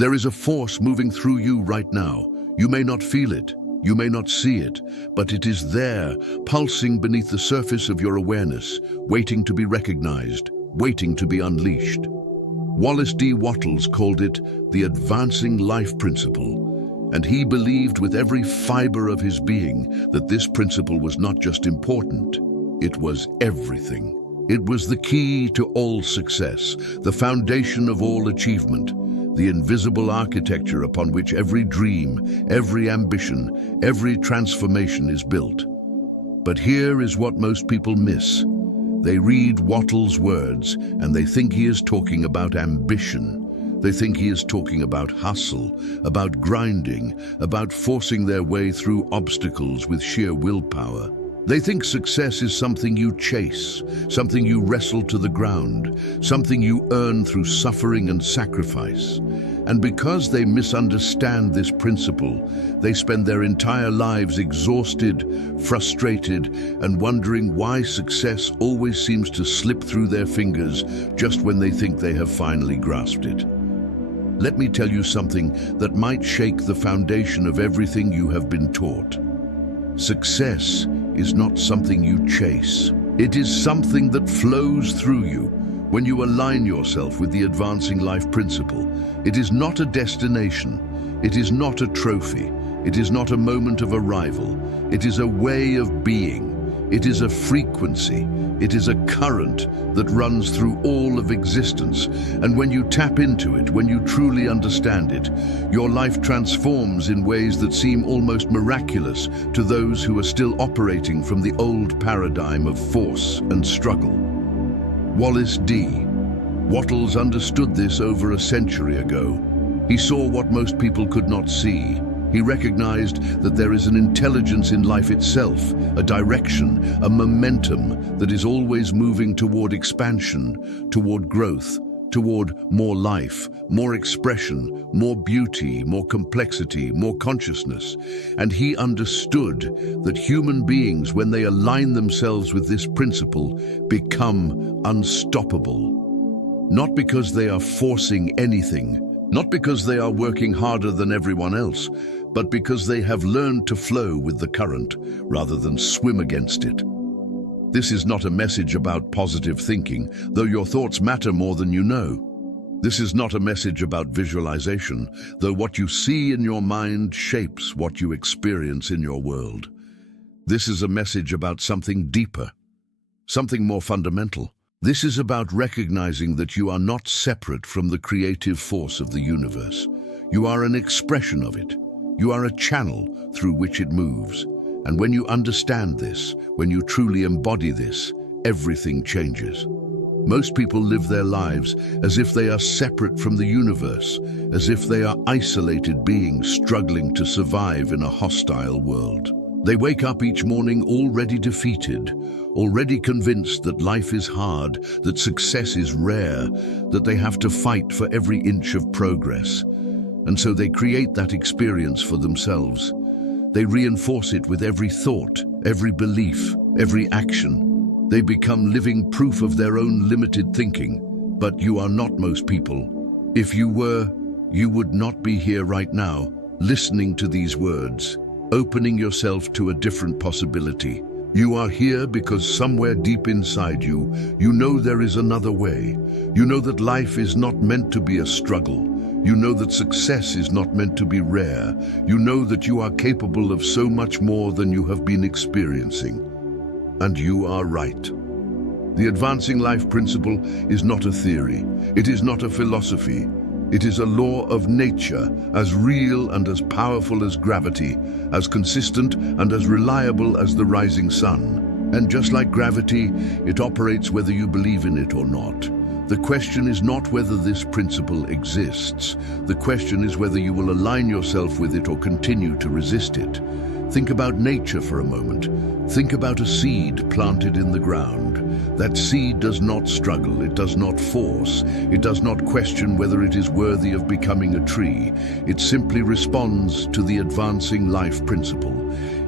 There is a force moving through you right now. You may not feel it, you may not see it, but it is there, pulsing beneath the surface of your awareness, waiting to be recognized, waiting to be unleashed. Wallace D. Wattles called it the advancing life principle, and he believed with every fiber of his being that this principle was not just important, it was everything. It was the key to all success, the foundation of all achievement, the invisible architecture upon which every dream, every ambition, every transformation is built. But here is what most people miss. They read Wattles' words and they think he is talking about ambition. They think he is talking about hustle, about grinding, about forcing their way through obstacles with sheer willpower. They think success is something you chase, something you wrestle to the ground, something you earn through suffering and sacrifice. And because they misunderstand this principle, they spend their entire lives exhausted, frustrated, and wondering why success always seems to slip through their fingers just when they think they have finally grasped it. Let me tell you something that might shake the foundation of everything you have been taught. Success is not something you chase. It is something that flows through you when you align yourself with the advancing life principle. It is not a destination. It is not a trophy. It is not a moment of arrival. It is a way of being. It is a frequency. It is a current that runs through all of existence. And when you tap into it, when you truly understand it, your life transforms in ways that seem almost miraculous to those who are still operating from the old paradigm of force and struggle. Wallace D. Wattles understood this over a century ago. He saw what most people could not see. He recognized that there is an intelligence in life itself, a direction, a momentum that is always moving toward expansion, toward growth, toward more life, more expression, more beauty, more complexity, more consciousness. And he understood that human beings, when they align themselves with this principle, become unstoppable. Not because they are forcing anything, not because they are working harder than everyone else, but because they have learned to flow with the current rather than swim against it. This is not a message about positive thinking, though your thoughts matter more than you know. This is not a message about visualization, though what you see in your mind shapes what you experience in your world. This is a message about something deeper, something more fundamental. This is about recognizing that you are not separate from the creative force of the universe. You are an expression of it. You are a channel through which it moves. And when you understand this, when you truly embody this, everything changes. Most people live their lives as if they are separate from the universe, as if they are isolated beings struggling to survive in a hostile world. They wake up each morning already defeated, already convinced that life is hard, that success is rare, that they have to fight for every inch of progress. And so they create that experience for themselves. They reinforce it with every thought, every belief, every action. They become living proof of their own limited thinking. But you are not most people. If you were, you would not be here right now, listening to these words, opening yourself to a different possibility. You are here because somewhere deep inside you, you know there is another way. You know that life is not meant to be a struggle. You know that success is not meant to be rare. You know that you are capable of so much more than you have been experiencing. And you are right. The advancing life principle is not a theory. It is not a philosophy. It is a law of nature, as real and as powerful as gravity, as consistent and as reliable as the rising sun. And just like gravity, it operates whether you believe in it or not. The question is not whether this principle exists. The question is whether you will align yourself with it or continue to resist it. Think about nature for a moment. Think about a seed planted in the ground. That seed does not struggle, it does not force, it does not question whether it is worthy of becoming a tree. It simply responds to the advancing life principle.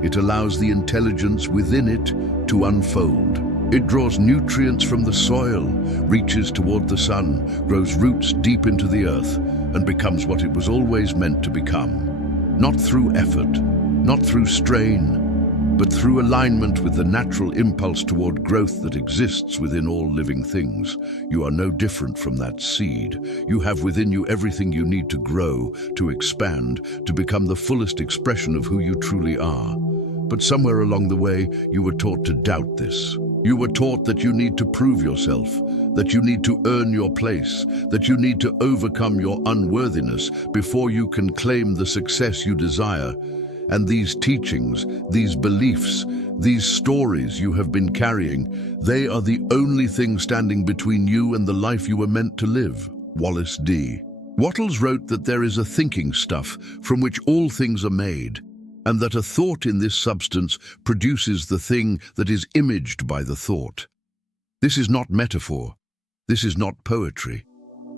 It allows the intelligence within it to unfold. It draws nutrients from the soil, reaches toward the sun, grows roots deep into the earth. and becomes what it was always meant to become. Not through effort, not through strain, but through alignment with the natural impulse toward growth that exists within all living things. You are no different from that seed. You have within you everything you need to grow, to expand, to become the fullest expression of who you truly are. But somewhere along the way, you were taught to doubt this. You were taught that you need to prove yourself, that you need to earn your place, that you need to overcome your unworthiness before you can claim the success you desire. And these teachings, these beliefs, these stories you have been carrying, they are the only thing standing between you and the life you were meant to live. Wallace D. Wattles wrote that there is a thinking stuff from which all things are made, and that a thought in this substance produces the thing that is imaged by the thought. This is not metaphor. This is not poetry.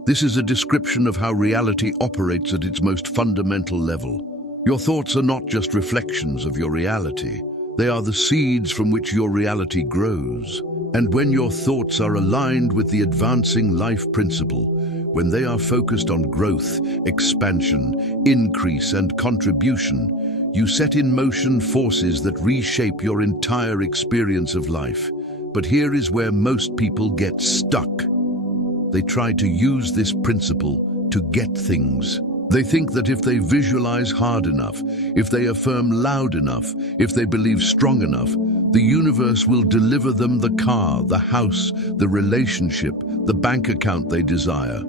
This is a description of how reality operates at its most fundamental level. Your thoughts are not just reflections of your reality. They are the seeds from which your reality grows. And when your thoughts are aligned with the advancing life principle, when they are focused on growth, expansion, increase, and contribution, you set in motion forces that reshape your entire experience of life. But here is where most people get stuck. They try to use this principle to get things. They think that if they visualize hard enough, if they affirm loud enough, if they believe strong enough, the universe will deliver them the car, the house, the relationship, the bank account they desire.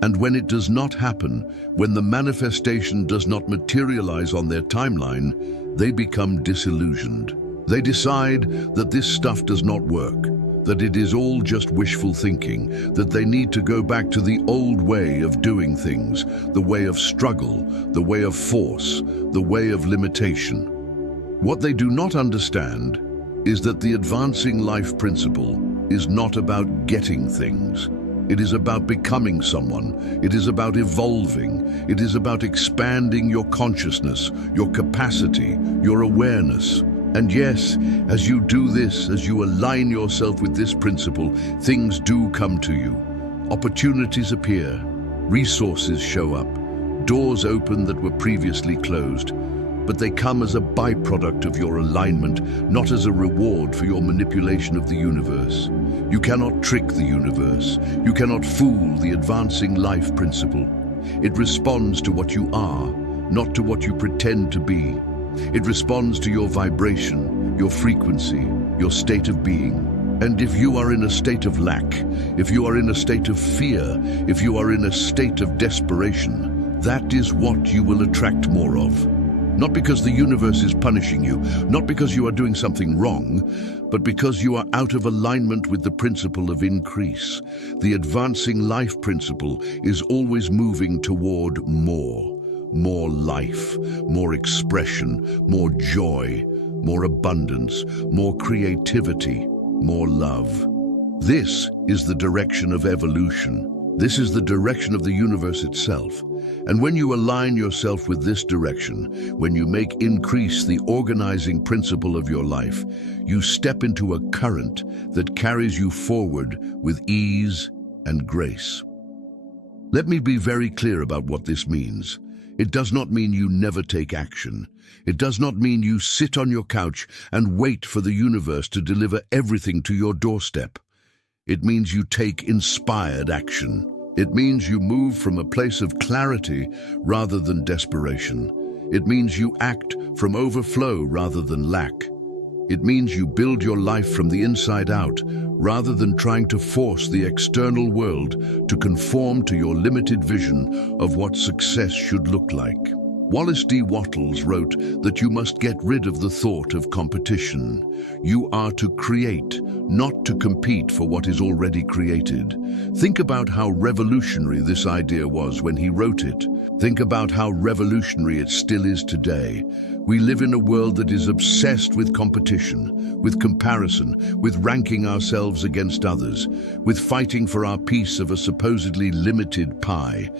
And when it does not happen, when the manifestation does not materialize on their timeline, they become disillusioned. They decide that this stuff does not work, that it is all just wishful thinking, that they need to go back to the old way of doing things, the way of struggle, the way of force, the way of limitation. What they do not understand is that the advancing life principle is not about getting things. It is about becoming someone. It is about evolving. It is about expanding your consciousness, your capacity, your awareness. And yes, as you do this, as you align yourself with this principle, things do come to you. Opportunities appear, resources show up, doors open that were previously closed, but they come as a byproduct of your alignment, not as a reward for your manipulation of the universe. You cannot trick the universe. You cannot fool the advancing life principle. It responds to what you are, not to what you pretend to be. It responds to your vibration, your frequency, your state of being. And if you are in a state of lack, if you are in a state of fear, if you are in a state of desperation, that is what you will attract more of. Not because the universe is punishing you, not because you are doing something wrong, but because you are out of alignment with the principle of increase. The advancing life principle is always moving toward more. More life, more expression, more joy, more abundance, more creativity, more love. This is the direction of evolution. This is the direction of the universe itself. And when you align yourself with this direction, when you make increase the organizing principle of your life, you step into a current that carries you forward with ease and grace. Let me be very clear about what this means. It does not mean you never take action. It does not mean you sit on your couch and wait for the universe to deliver everything to your doorstep. It means you take inspired action. It means you move from a place of clarity rather than desperation. It means you act from overflow rather than lack. It means you build your life from the inside out rather than trying to force the external world to conform to your limited vision of what success should look like. Wallace D. Wattles wrote that you must get rid of the thought of competition. You are to create, not to compete for what is already created. Think about how revolutionary this idea was when he wrote it. Think about how revolutionary it still is today. We live in a world that is obsessed with competition, with comparison, with ranking ourselves against others, with fighting for our piece of a supposedly limited pie.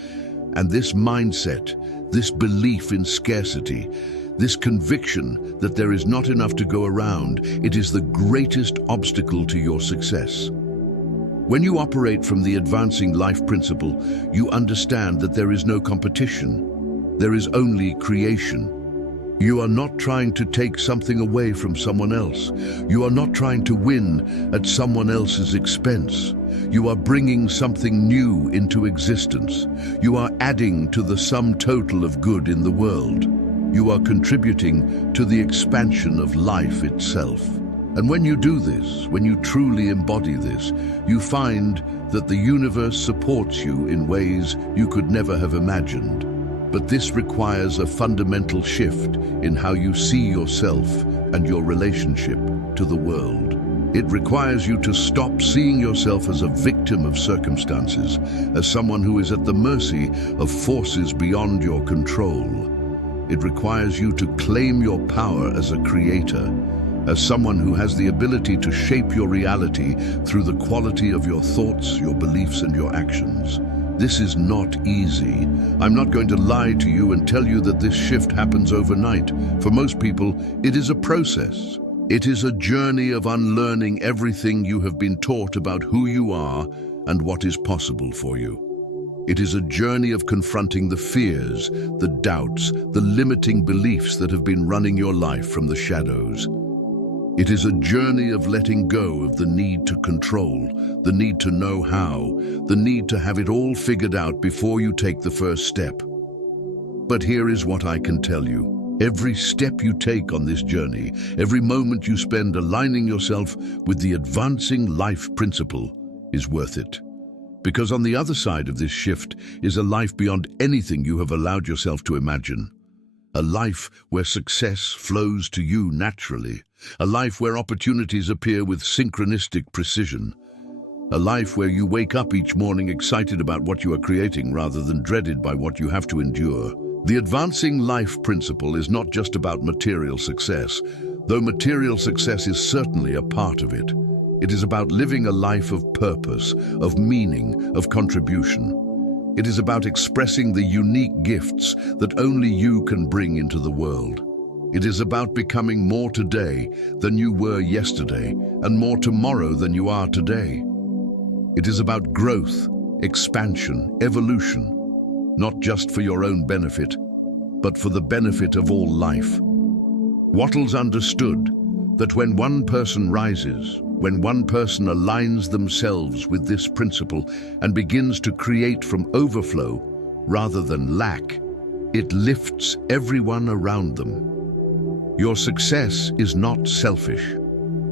And this mindset, this belief in scarcity, this conviction that there is not enough to go around, it is the greatest obstacle to your success. When you operate from the advancing life principle, you understand that there is no competition. There is only creation. You are not trying to take something away from someone else. You are not trying to win at someone else's expense. You are bringing something new into existence. You are adding to the sum total of good in the world. You are contributing to the expansion of life itself. And when you do this, when you truly embody this, you find that the universe supports you in ways you could never have imagined. But this requires a fundamental shift in how you see yourself and your relationship to the world. It requires you to stop seeing yourself as a victim of circumstances, as someone who is at the mercy of forces beyond your control. It requires you to claim your power as a creator, as someone who has the ability to shape your reality through the quality of your thoughts, your beliefs, and your actions. This is not easy. I'm not going to lie to you and tell you that this shift happens overnight. For most people, it is a process. It is a journey of unlearning everything you have been taught about who you are and what is possible for you. It is a journey of confronting the fears, the doubts, the limiting beliefs that have been running your life from the shadows. It is a journey of letting go of the need to control, the need to know how, the need to have it all figured out before you take the first step. But here is what I can tell you. Every step you take on this journey, every moment you spend aligning yourself with the advancing life principle is worth it. Because on the other side of this shift is a life beyond anything you have allowed yourself to imagine. A life where success flows to you naturally. A life where opportunities appear with synchronistic precision. A life where you wake up each morning excited about what you are creating rather than dreaded by what you have to endure. The advancing life principle is not just about material success, though material success is certainly a part of it. It is about living a life of purpose, of meaning, of contribution. It is about expressing the unique gifts that only you can bring into the world. It is about becoming more today than you were yesterday, and more tomorrow than you are today. It is about growth, expansion, evolution, not just for your own benefit, but for the benefit of all life. Wattles understood that when one person rises, when one person aligns themselves with this principle and begins to create from overflow rather than lack, it lifts everyone around them. Your success is not selfish.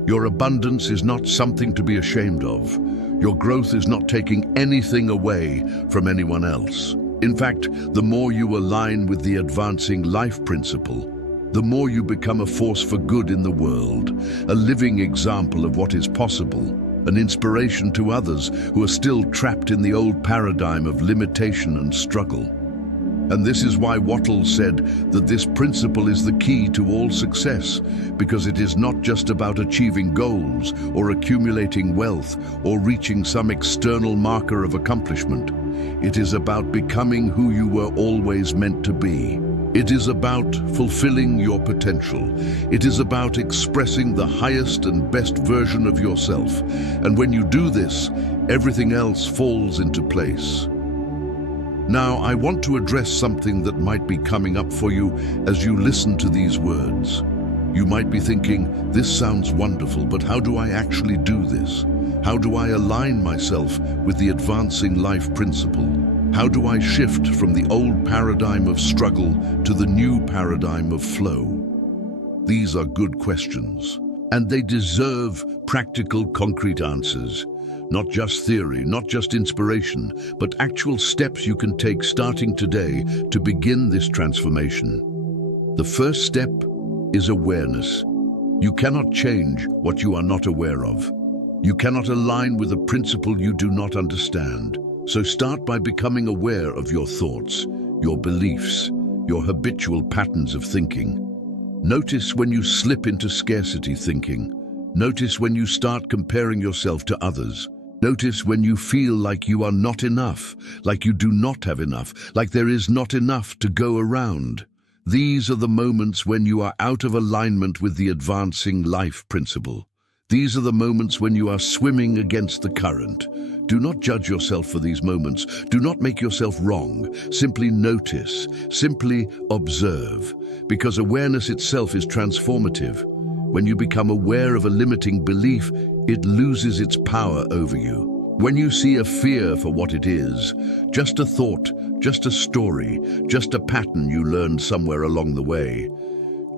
Your abundance is not something to be ashamed of. Your growth is not taking anything away from anyone else. In fact, the more you align with the advancing life principle, the more you become a force for good in the world, a living example of what is possible, an inspiration to others who are still trapped in the old paradigm of limitation and struggle. And this is why Wattles said that this principle is the key to all success, because it is not just about achieving goals or accumulating wealth or reaching some external marker of accomplishment. It is about becoming who you were always meant to be. It is about fulfilling your potential. It is about expressing the highest and best version of yourself. And when you do this, everything else falls into place. Now, I want to address something that might be coming up for you as you listen to these words. You might be thinking, this sounds wonderful, but how do I actually do this? How do I align myself with the advancing life principle? How do I shift from the old paradigm of struggle to the new paradigm of flow? These are good questions, and they deserve practical, concrete answers. Not just theory, not just inspiration, but actual steps you can take starting today to begin this transformation. The first step is awareness. You cannot change what you are not aware of. You cannot align with a principle you do not understand. So start by becoming aware of your thoughts, your beliefs, your habitual patterns of thinking. Notice when you slip into scarcity thinking. Notice when you start comparing yourself to others. Notice when you feel like you are not enough, like you do not have enough, like there is not enough to go around. These are the moments when you are out of alignment with the advancing life principle. These are the moments when you are swimming against the current. Do not judge yourself for these moments. Do not make yourself wrong. Simply notice, simply observe, because awareness itself is transformative. When you become aware of a limiting belief, it loses its power over you. When you see a fear for what it is, just a thought, just a story, just a pattern you learned somewhere along the way,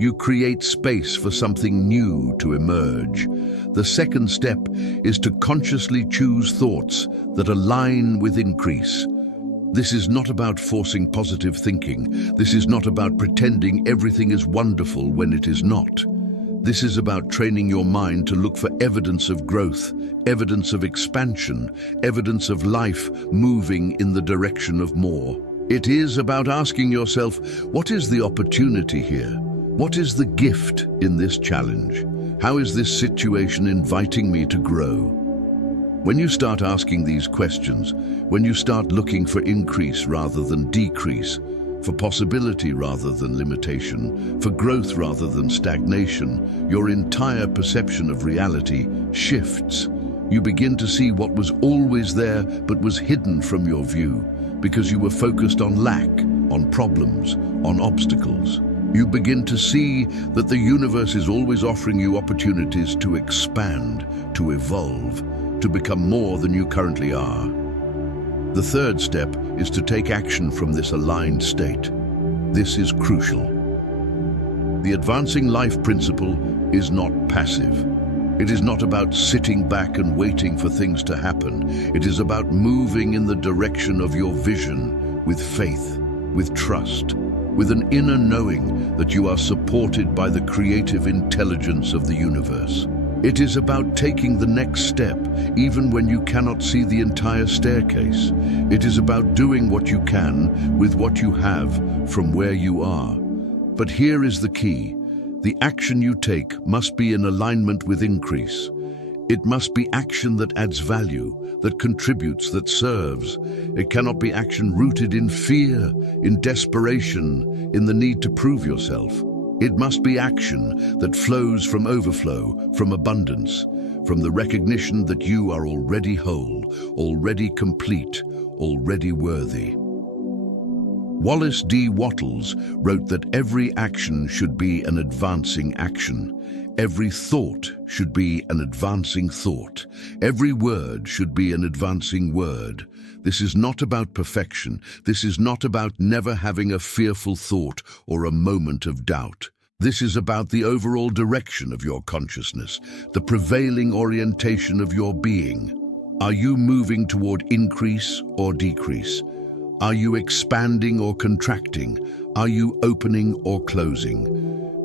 you create space for something new to emerge. The second step is to consciously choose thoughts that align with increase. This is not about forcing positive thinking. This is not about pretending everything is wonderful when it is not. This is about training your mind to look for evidence of growth, evidence of expansion, evidence of life moving in the direction of more. It is about asking yourself, what is the opportunity here? What is the gift in this challenge? How is this situation inviting me to grow? When you start asking these questions, when you start looking for increase rather than decrease, for possibility rather than limitation, for growth rather than stagnation, your entire perception of reality shifts. You begin to see what was always there but was hidden from your view because you were focused on lack, on problems, on obstacles. You begin to see that the universe is always offering you opportunities to expand, to evolve, to become more than you currently are. The third step is to take action from this aligned state. This is crucial. The advancing life principle is not passive. It is not about sitting back and waiting for things to happen. It is about moving in the direction of your vision with faith, with trust, with an inner knowing that you are supported by the creative intelligence of the universe. It is about taking the next step, even when you cannot see the entire staircase. It is about doing what you can with what you have from where you are. But here is the key. The action you take must be in alignment with increase. It must be action that adds value, that contributes, that serves. It cannot be action rooted in fear, in desperation, in the need to prove yourself. It must be action that flows from overflow, from abundance, from the recognition that you are already whole, already complete, already worthy. Wallace D. Wattles wrote that every action should be an advancing action. Every thought should be an advancing thought. Every word should be an advancing word. This is not about perfection. This is not about never having a fearful thought or a moment of doubt. This is about the overall direction of your consciousness, the prevailing orientation of your being. Are you moving toward increase or decrease? Are you expanding or contracting? Are you opening or closing?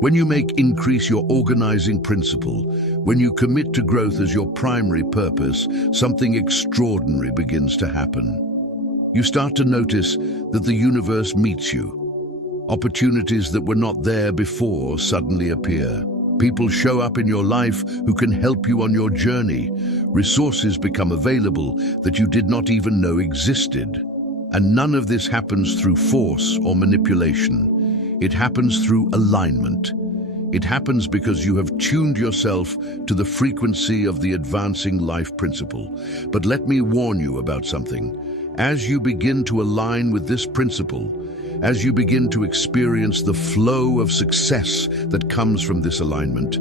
When you make increase your organizing principle, when you commit to growth as your primary purpose, something extraordinary begins to happen. You start to notice that the universe meets you. Opportunities that were not there before suddenly appear. People show up in your life who can help you on your journey. Resources become available that you did not even know existed. And none of this happens through force or manipulation. It happens through alignment. It happens because you have tuned yourself to the frequency of the advancing life principle. But let me warn you about something. As you begin to align with this principle, as you begin to experience the flow of success that comes from this alignment,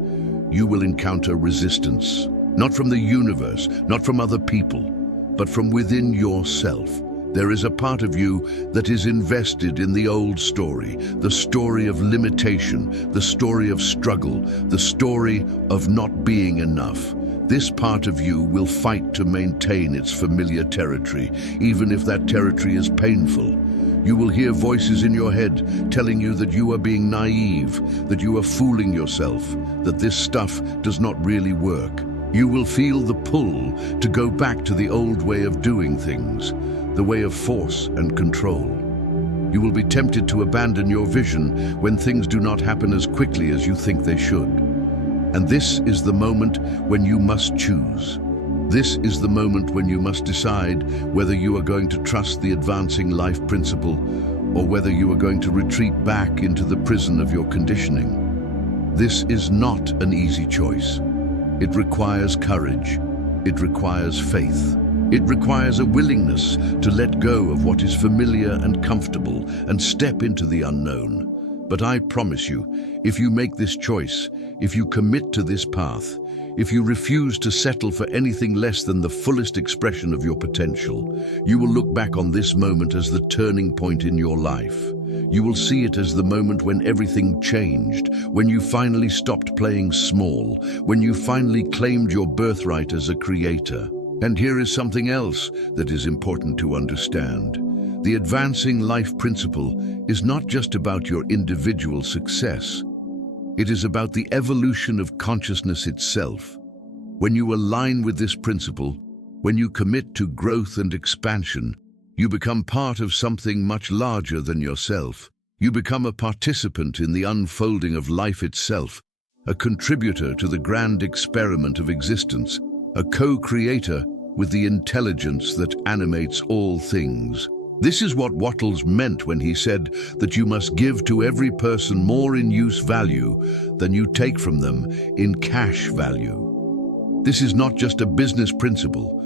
you will encounter resistance. Not from the universe, not from other people, but from within yourself. There is a part of you that is invested in the old story, the story of limitation, the story of struggle, the story of not being enough. This part of you will fight to maintain its familiar territory, even if that territory is painful. You will hear voices in your head telling you that you are being naive, that you are fooling yourself, that this stuff does not really work. You will feel the pull to go back to the old way of doing things, the way of force and control. You will be tempted to abandon your vision when things do not happen as quickly as you think they should. And this is the moment when you must choose. This is the moment when you must decide whether you are going to trust the advancing life principle or whether you are going to retreat back into the prison of your conditioning. This is not an easy choice. It requires courage. It requires faith. It requires a willingness to let go of what is familiar and comfortable and step into the unknown. But I promise you, if you make this choice, if you commit to this path, if you refuse to settle for anything less than the fullest expression of your potential, you will look back on this moment as the turning point in your life. You will see it as the moment when everything changed, when you finally stopped playing small, when you finally claimed your birthright as a creator. And here is something else that is important to understand. The advancing life principle is not just about your individual success. It is about the evolution of consciousness itself. When you align with this principle, when you commit to growth and expansion, you become part of something much larger than yourself. You become a participant in the unfolding of life itself, a contributor to the grand experiment of existence, a co-creator with the intelligence that animates all things. This is what Wattles meant when he said that you must give to every person more in use value than you take from them in cash value. This is not just a business principle.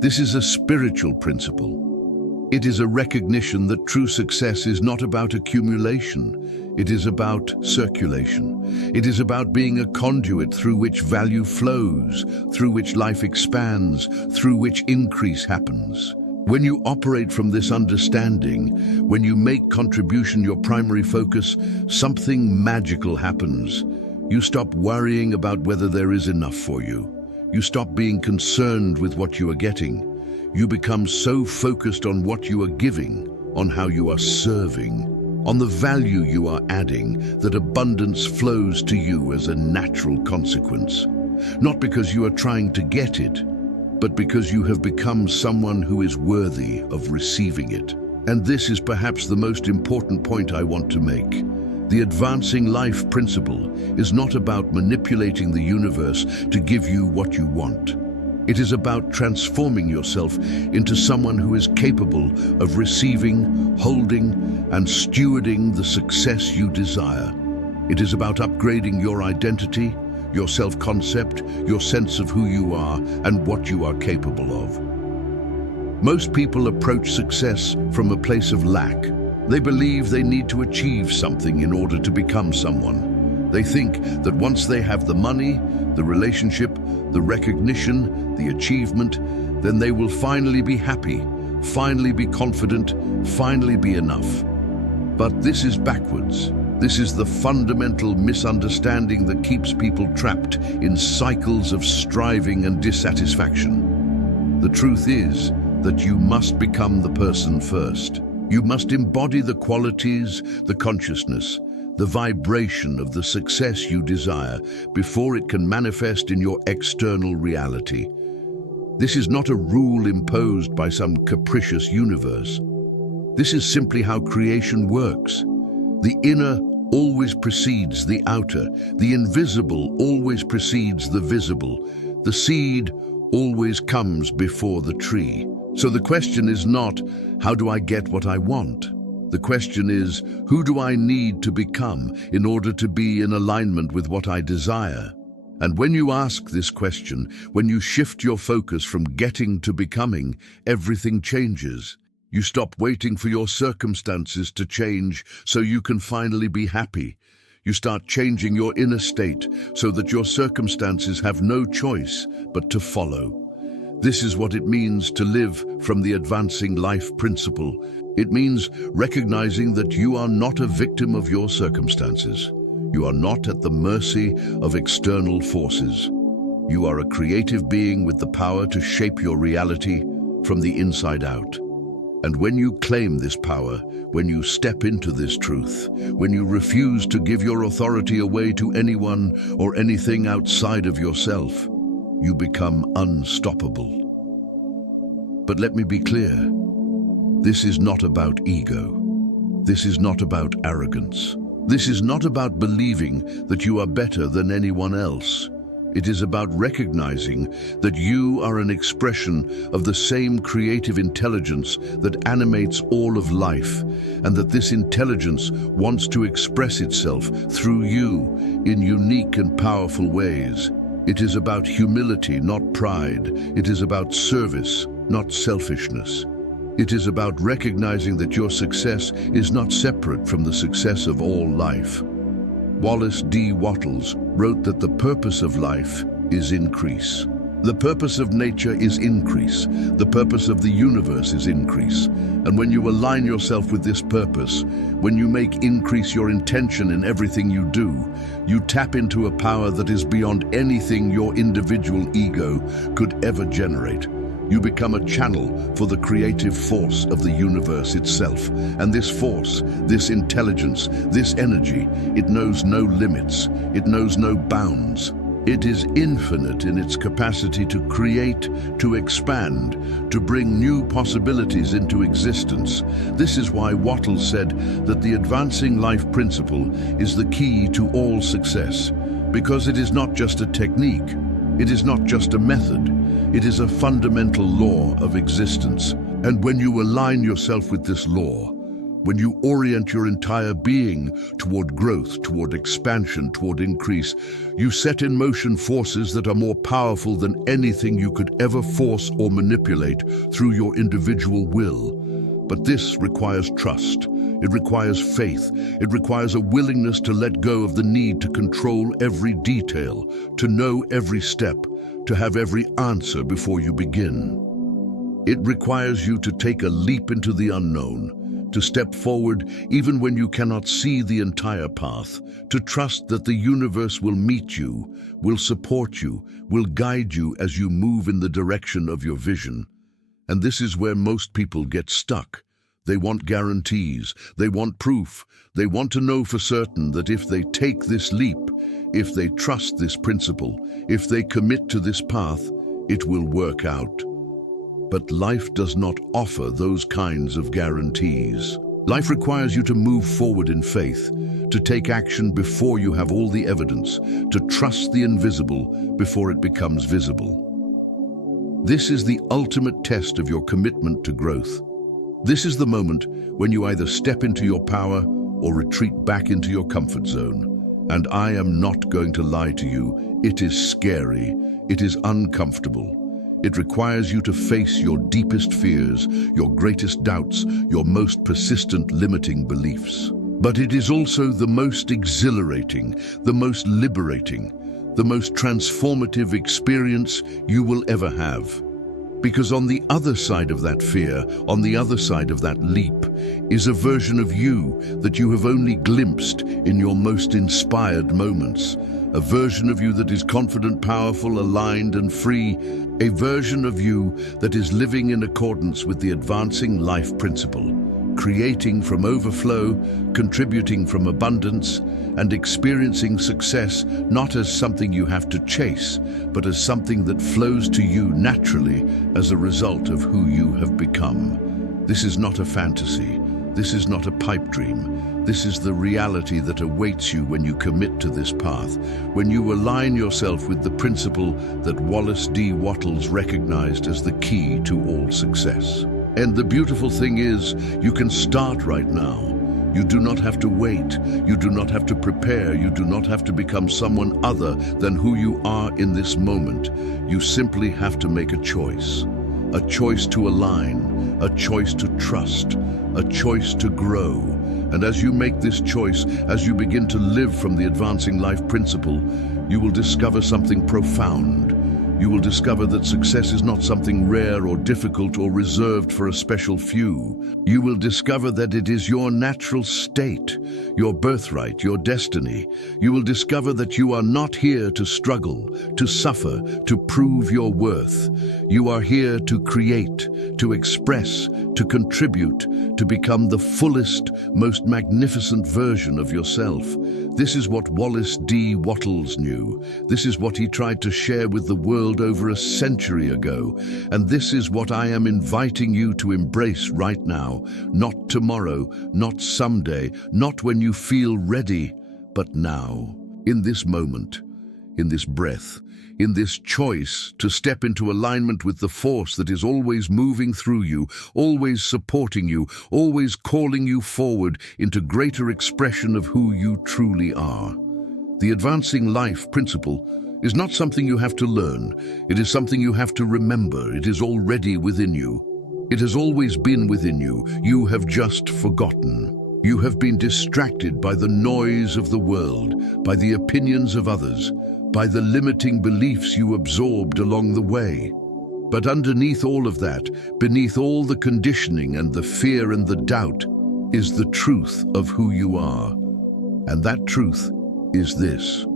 This is a spiritual principle. It is a recognition that true success is not about accumulation. It is about circulation. It is about being a conduit through which value flows, through which life expands, through which increase happens. When you operate from this understanding, when you make contribution your primary focus, something magical happens. You stop worrying about whether there is enough for you. You stop being concerned with what you are getting. You become so focused on what you are giving, on how you are serving, on the value you are adding, that abundance flows to you as a natural consequence. Not because you are trying to get it, but because you have become someone who is worthy of receiving it. And this is perhaps the most important point I want to make. The advancing life principle is not about manipulating the universe to give you what you want. It is about transforming yourself into someone who is capable of receiving, holding, and stewarding the success you desire. It is about upgrading your identity, your self-concept, your sense of who you are and what you are capable of. Most people approach success from a place of lack. They believe they need to achieve something in order to become someone. They think that once they have the money, the relationship, the recognition, the achievement, then they will finally be happy, finally be confident, finally be enough. But this is backwards. This is the fundamental misunderstanding that keeps people trapped in cycles of striving and dissatisfaction. The truth is that you must become the person first. You must embody the qualities, the consciousness, the vibration of the success you desire before it can manifest in your external reality. This is not a rule imposed by some capricious universe. This is simply how creation works. The inner always precedes the outer. The invisible always precedes the visible. The seed always comes before the tree. So the question is not, how do I get what I want? The question is, who do I need to become in order to be in alignment with what I desire? And when you ask this question, when you shift your focus from getting to becoming, everything changes. You stop waiting for your circumstances to change so you can finally be happy. You start changing your inner state so that your circumstances have no choice but to follow. This is what it means to live from the advancing life principle. It means recognizing that you are not a victim of your circumstances. You are not at the mercy of external forces. You are a creative being with the power to shape your reality from the inside out. And when you claim this power, when you step into this truth, when you refuse to give your authority away to anyone or anything outside of yourself, you become unstoppable. But let me be clear, this is not about ego. This is not about arrogance. This is not about believing that you are better than anyone else. It is about recognizing that you are an expression of the same creative intelligence that animates all of life, and that this intelligence wants to express itself through you in unique and powerful ways. It is about humility, not pride. It is about service, not selfishness. It is about recognizing that your success is not separate from the success of all life. Wallace D. Wattles wrote that the purpose of life is increase. The purpose of nature is increase. The purpose of the universe is increase. And when you align yourself with this purpose, when you make increase your intention in everything you do, you tap into a power that is beyond anything your individual ego could ever generate. You become a channel for the creative force of the universe itself. And this force, this intelligence, this energy, it knows no limits. It knows no bounds. It is infinite in its capacity to create, to expand, to bring new possibilities into existence. This is why Wattles said that the advancing life principle is the key to all success, because it is not just a technique, it is not just a method, it is a fundamental law of existence. And when you align yourself with this law, when you orient your entire being toward growth, toward expansion, toward increase, you set in motion forces that are more powerful than anything you could ever force or manipulate through your individual will. But this requires trust. It requires faith. It requires a willingness to let go of the need to control every detail, to know every step, to have every answer before you begin. It requires you to take a leap into the unknown, to step forward even when you cannot see the entire path, to trust that the universe will meet you, will support you, will guide you as you move in the direction of your vision. And this is where most people get stuck. They want guarantees, they want proof, they want to know for certain that if they take this leap, if they trust this principle, if they commit to this path, it will work out. But life does not offer those kinds of guarantees. Life requires you to move forward in faith, to take action before you have all the evidence, to trust the invisible before it becomes visible. This is the ultimate test of your commitment to growth. This is the moment when you either step into your power or retreat back into your comfort zone. And I am not going to lie to you, it is scary, it is uncomfortable. It requires you to face your deepest fears, your greatest doubts, your most persistent limiting beliefs. But it is also the most exhilarating, the most liberating, the most transformative experience you will ever have. Because on the other side of that fear, on the other side of that leap, is a version of you that you have only glimpsed in your most inspired moments. A version of you that is confident, powerful, aligned, and free. A version of you that is living in accordance with the advancing life principle, creating from overflow, contributing from abundance, and experiencing success not as something you have to chase, but as something that flows to you naturally as a result of who you have become. This is not a fantasy. This is not a pipe dream. This is the reality that awaits you when you commit to this path, when you align yourself with the principle that Wallace D. Wattles recognized as the key to all success. And the beautiful thing is, you can start right now. You do not have to wait. You do not have to prepare. You do not have to become someone other than who you are in this moment. You simply have to make a choice to align, a choice to trust, a choice to grow. And as you make this choice, as you begin to live from the advancing life principle, you will discover something profound. You will discover that success is not something rare or difficult or reserved for a special few. You will discover that it is your natural state, your birthright, your destiny. You will discover that you are not here to struggle, to suffer, to prove your worth. You are here to create, to express, to contribute, to become the fullest, most magnificent version of yourself. This is what Wallace D. Wattles knew. This is what he tried to share with the world over a century ago. And this is what I am inviting you to embrace right now. Not tomorrow, not someday, not when you feel ready, but now, in this moment, in this breath, in this choice to step into alignment with the force that is always moving through you, always supporting you, always calling you forward into greater expression of who you truly are. The advancing life principle is not something you have to learn. It is something you have to remember. It is already within you. It has always been within you. You have just forgotten. You have been distracted by the noise of the world, by the opinions of others, by the limiting beliefs you absorbed along the way. But underneath all of that, beneath all the conditioning and the fear and the doubt, is the truth of who you are. And that truth is this: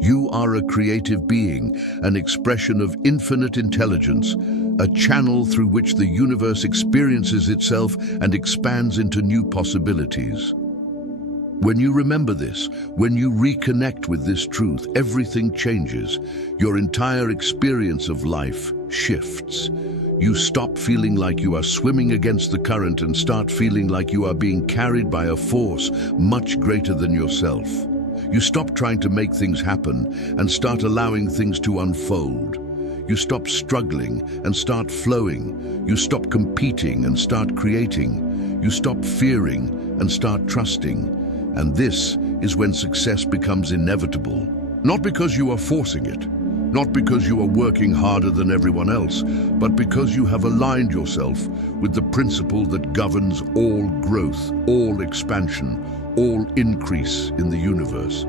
you are a creative being, an expression of infinite intelligence, a channel through which the universe experiences itself and expands into new possibilities. When you remember this, when you reconnect with this truth, everything changes. Your entire experience of life shifts. You stop feeling like you are swimming against the current and start feeling like you are being carried by a force much greater than yourself. You stop trying to make things happen and start allowing things to unfold. You stop struggling and start flowing. You stop competing and start creating. You stop fearing and start trusting. And this is when success becomes inevitable. Not because you are forcing it, not because you are working harder than everyone else, but because you have aligned yourself with the principle that governs all growth, all expansion, all increase in the universe.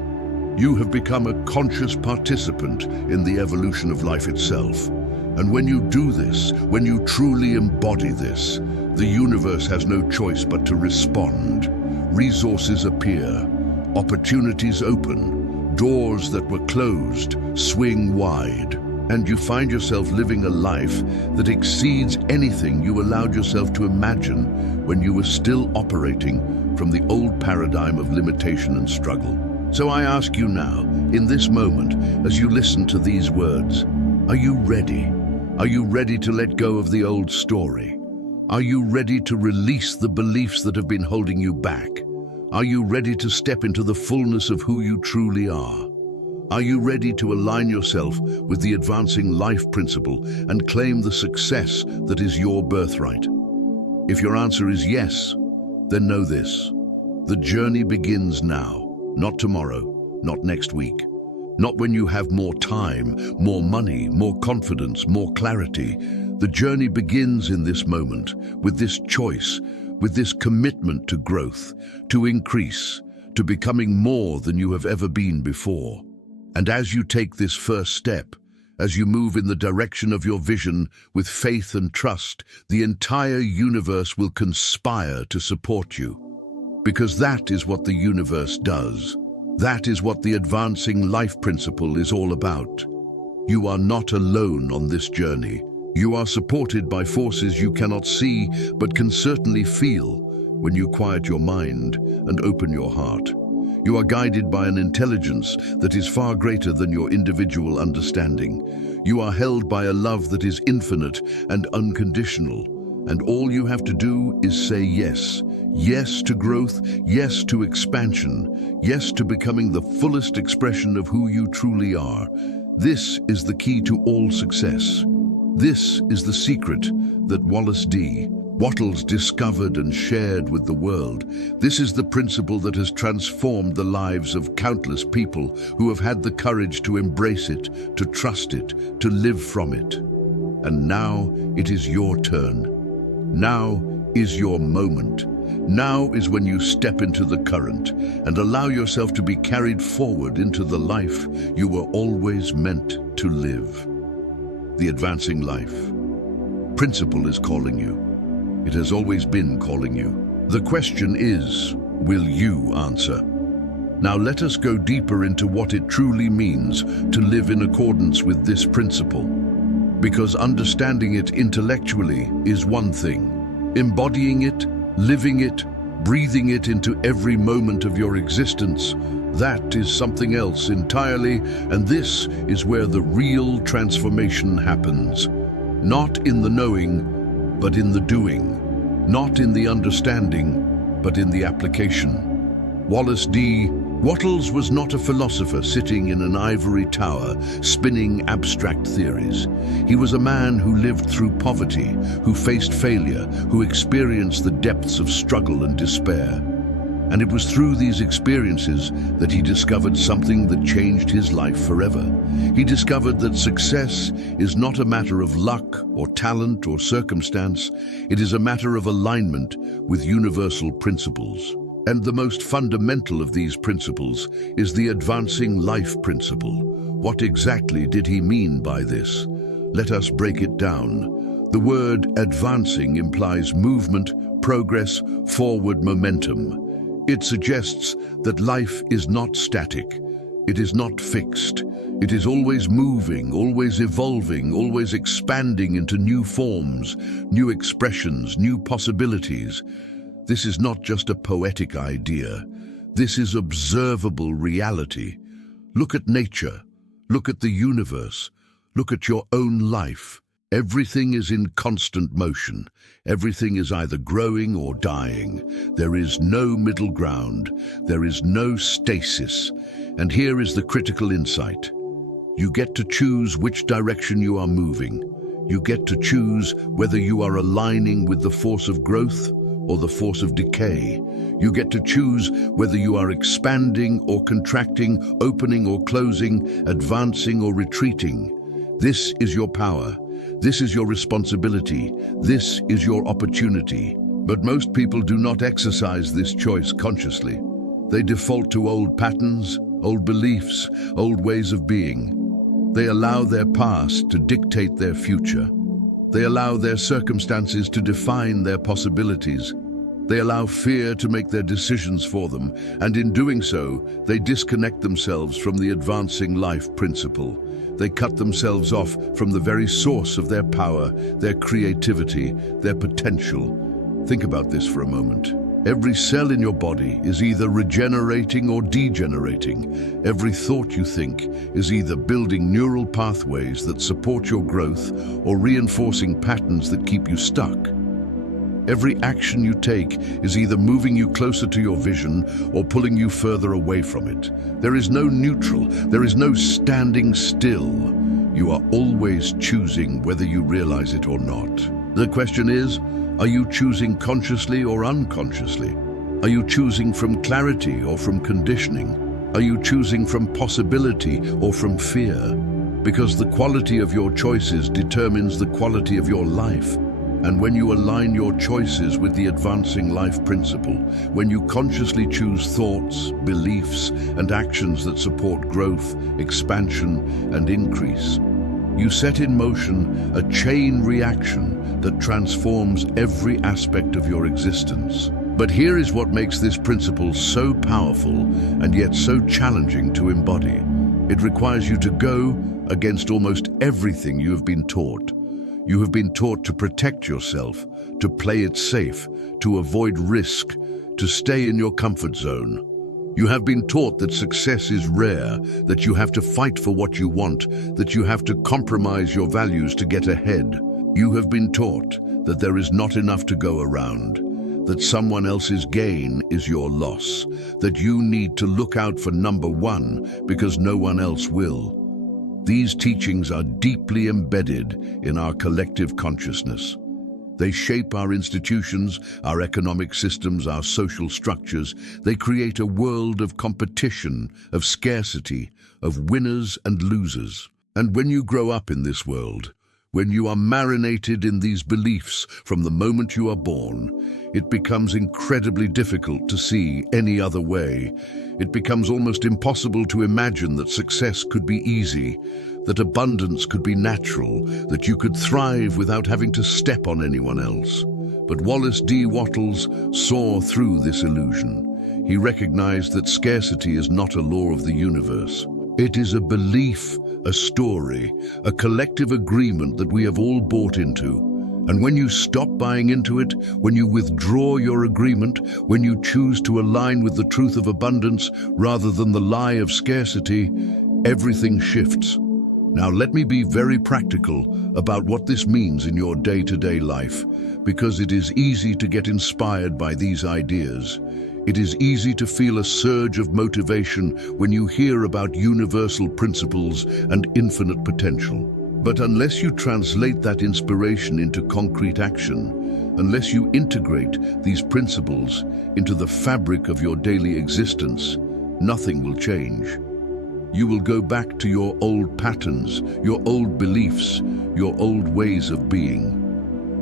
You have become a conscious participant in the evolution of life itself. And when you do this, when you truly embody this, the universe has no choice but to respond. Resources appear, opportunities open, doors that were closed swing wide, and you find yourself living a life that exceeds anything you allowed yourself to imagine when you were still operating from the old paradigm of limitation and struggle. So I ask you now, in this moment, as you listen to these words, are you ready? Are you ready to let go of the old story? Are you ready to release the beliefs that have been holding you back? Are you ready to step into the fullness of who you truly are? Are you ready to align yourself with the advancing life principle and claim the success that is your birthright? If your answer is yes, then know this: the journey begins now, not tomorrow, not next week, not when you have more time, more money, more confidence, more clarity. The journey begins in this moment, with this choice, with this commitment to growth, to increase, to becoming more than you have ever been before. And as you take this first step, as you move in the direction of your vision with faith and trust, the entire universe will conspire to support you. Because that is what the universe does. That is what the advancing life principle is all about. You are not alone on this journey. You are supported by forces you cannot see, but can certainly feel when you quiet your mind and open your heart. You are guided by an intelligence that is far greater than your individual understanding. You are held by a love that is infinite and unconditional. And all you have to do is say yes. Yes to growth, yes to expansion, yes to becoming the fullest expression of who you truly are. This is the key to all success. This is the secret that Wallace D. Wattles discovered and shared with the world. This is the principle that has transformed the lives of countless people who have had the courage to embrace it, to trust it, to live from it. And now it is your turn. Now is your moment. Now is when you step into the current and allow yourself to be carried forward into the life you were always meant to live. The advancing life principle is calling you. It has always been calling you. The question is, will you answer? Now let us go deeper into what it truly means to live in accordance with this principle. Because understanding it intellectually is one thing. Embodying it, living it, breathing it into every moment of your existence, that is something else entirely, and this is where the real transformation happens. Not in the knowing, but in the doing. Not in the understanding, but in the application. Wallace D. Wattles was not a philosopher sitting in an ivory tower, spinning abstract theories. He was a man who lived through poverty, who faced failure, who experienced the depths of struggle and despair. And it was through these experiences that he discovered something that changed his life forever. He discovered that success is not a matter of luck or talent or circumstance. It is a matter of alignment with universal principles. And the most fundamental of these principles is the advancing life principle. What exactly did he mean by this? Let us break it down. The word advancing implies movement, progress, forward momentum. It suggests that life is not static. It is not fixed. It is always moving, always evolving, always expanding into new forms, new expressions, new possibilities. This is not just a poetic idea. This is observable reality. Look at nature. Look at the universe. Look at your own life. Everything is in constant motion. Everything is either growing or dying. There is no middle ground. There is no stasis. And here is the critical insight. You get to choose which direction you are moving. You get to choose whether you are aligning with the force of growth or the force of decay. You get to choose whether you are expanding or contracting, opening or closing, advancing or retreating. This is your power. This is your responsibility. This is your opportunity. But most people do not exercise this choice consciously. They default to old patterns, old beliefs, old ways of being. They allow their past to dictate their future. They allow their circumstances to define their possibilities. They allow fear to make their decisions for them, and in doing so, they disconnect themselves from the advancing life principle. They cut themselves off from the very source of their power, their creativity, their potential. Think about this for a moment. Every cell in your body is either regenerating or degenerating. Every thought you think is either building neural pathways that support your growth or reinforcing patterns that keep you stuck. Every action you take is either moving you closer to your vision or pulling you further away from it. There is no neutral. There is no standing still. You are always choosing whether you realize it or not. The question is, are you choosing consciously or unconsciously? Are you choosing from clarity or from conditioning? Are you choosing from possibility or from fear? Because the quality of your choices determines the quality of your life. And when you align your choices with the advancing life principle, when you consciously choose thoughts, beliefs, and actions that support growth, expansion, and increase, you set in motion a chain reaction that transforms every aspect of your existence. But here is what makes this principle so powerful and yet so challenging to embody. It requires you to go against almost everything you have been taught. You have been taught to protect yourself, to play it safe, to avoid risk, to stay in your comfort zone. You have been taught that success is rare, that you have to fight for what you want, that you have to compromise your values to get ahead. You have been taught that there is not enough to go around, that someone else's gain is your loss, that you need to look out for number one because no one else will. These teachings are deeply embedded in our collective consciousness. They shape our institutions, our economic systems, our social structures. They create a world of competition, of scarcity, of winners and losers. And when you grow up in this world, when you are marinated in these beliefs from the moment you are born, it becomes incredibly difficult to see any other way. It becomes almost impossible to imagine that success could be easy, that abundance could be natural, that you could thrive without having to step on anyone else. But Wallace D. Wattles saw through this illusion. He recognized that scarcity is not a law of the universe. It is a belief, a story, a collective agreement that we have all bought into. And when you stop buying into it, when you withdraw your agreement, when you choose to align with the truth of abundance rather than the lie of scarcity, everything shifts. Now let me be very practical about what this means in your day-to-day life, because it is easy to get inspired by these ideas. It is easy to feel a surge of motivation when you hear about universal principles and infinite potential. But unless you translate that inspiration into concrete action, Unless you integrate these principles into the fabric of your daily existence, nothing will change. You will go back to your old patterns, your old beliefs, your old ways of being.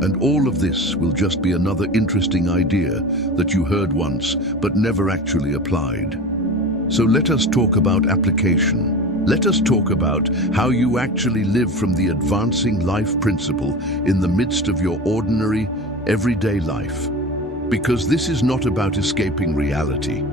And all of this will just be another interesting idea that you heard once but never actually applied. So let us talk about application. Let us talk about how you actually live from the advancing life principle in the midst of your ordinary, everyday life. Because this is not about escaping reality.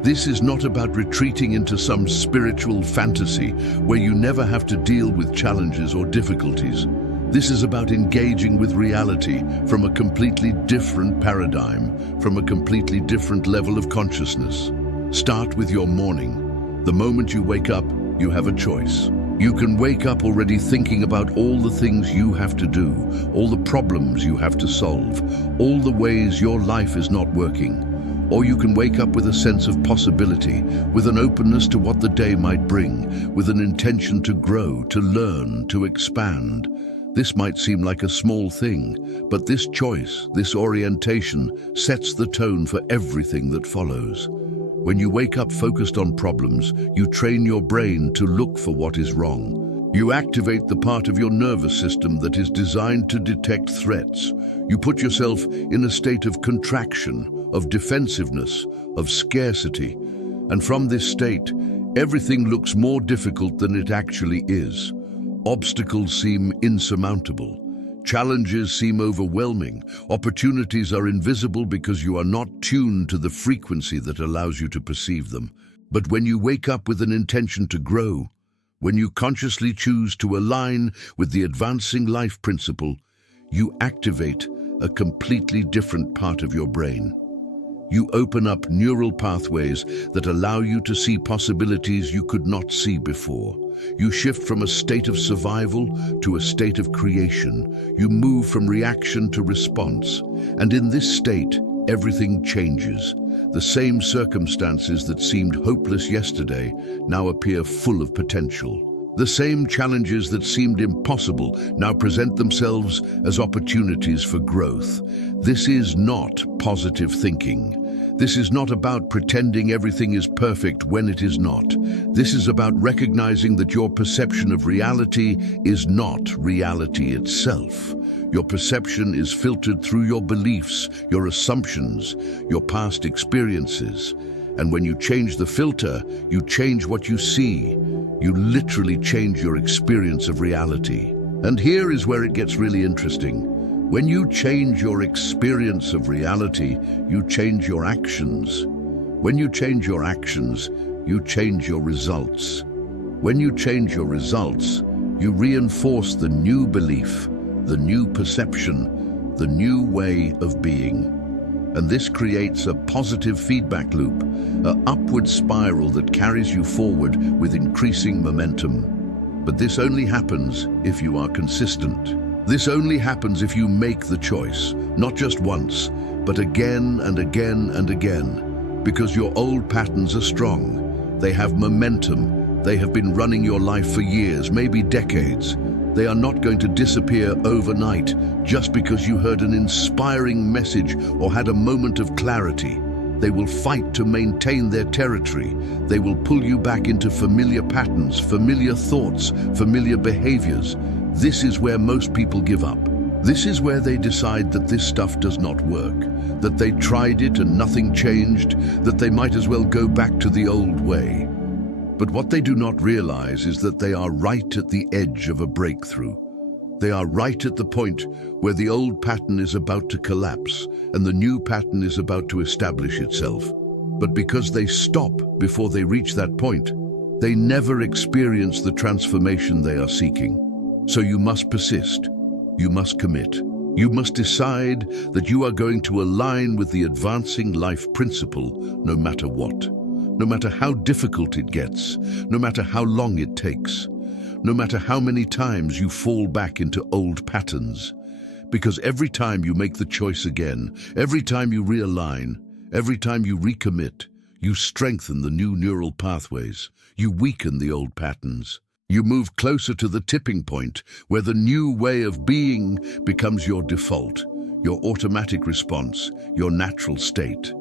This is not about retreating into some spiritual fantasy where you never have to deal with challenges or difficulties. This is about engaging with reality from a completely different paradigm, from a completely different level of consciousness. Start with your morning. The moment you wake up, you have a choice. You can wake up already thinking about all the things you have to do, all the problems you have to solve, all the ways your life is not working. Or you can wake up with a sense of possibility, with an openness to what the day might bring, with an intention to grow, to learn, to expand. This might seem like a small thing, but this choice, this orientation, sets the tone for everything that follows. When you wake up focused on problems, you train your brain to look for what is wrong. You activate the part of your nervous system that is designed to detect threats. You put yourself in a state of contraction, of defensiveness, of scarcity. And from this state, everything looks more difficult than it actually is. Obstacles seem insurmountable. Challenges seem overwhelming. Opportunities are invisible because you are not tuned to the frequency that allows you to perceive them. But when you wake up with an intention to grow, when you consciously choose to align with the advancing life principle, you activate a completely different part of your brain. You open up neural pathways that allow you to see possibilities you could not see before. You shift from a state of survival to a state of creation. You move from reaction to response. And in this state, everything changes. The same circumstances that seemed hopeless yesterday now appear full of potential. The same challenges that seemed impossible now present themselves as opportunities for growth. This is not positive thinking. This is not about pretending everything is perfect when it is not. This is about recognizing that your perception of reality is not reality itself. Your perception is filtered through your beliefs, your assumptions, your past experiences. And when you change the filter, you change what you see. You literally change your experience of reality. And here is where it gets really interesting. When you change your experience of reality, you change your actions. When you change your actions, you change your results. When you change your results, you reinforce the new belief, the new perception, the new way of being. And this creates a positive feedback loop, an upward spiral that carries you forward with increasing momentum. But this only happens if you are consistent. This only happens if you make the choice, not just once, but again and again and again. Because your old patterns are strong. They have momentum. They have been running your life for years, maybe decades. They are not going to disappear overnight just because you heard an inspiring message or had a moment of clarity. They will fight to maintain their territory. They will pull you back into familiar patterns, familiar thoughts, familiar behaviors. This is where most people give up. This is where they decide that this stuff does not work, that they tried it and nothing changed, that they might as well go back to the old way. But what they do not realize is that they are right at the edge of a breakthrough. They are right at the point where the old pattern is about to collapse and the new pattern is about to establish itself. But because they stop before they reach that point, they never experience the transformation they are seeking. So you must persist. You must commit. You must decide that you are going to align with the advancing life principle no matter what. No matter how difficult it gets, no matter how long it takes, no matter how many times you fall back into old patterns. Because every time you make the choice again, every time you realign, every time you recommit, you strengthen the new neural pathways, you weaken the old patterns. You move closer to the tipping point where the new way of being becomes your default. your automatic response, your natural state.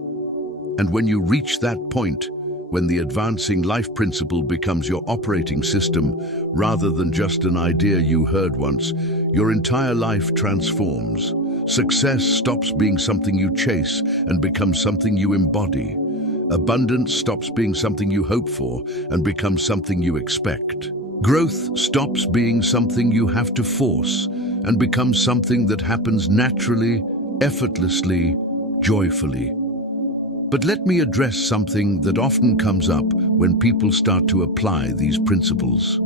And when you reach that point, when the advancing life principle becomes your operating system, rather than just an idea you heard once, your entire life transforms. Success stops being something you chase and becomes something you embody. Abundance stops being something you hope for and becomes something you expect. Growth stops being something you have to force and becomes something that happens naturally, effortlessly, joyfully. But let me address something that often comes up when people start to apply these principles.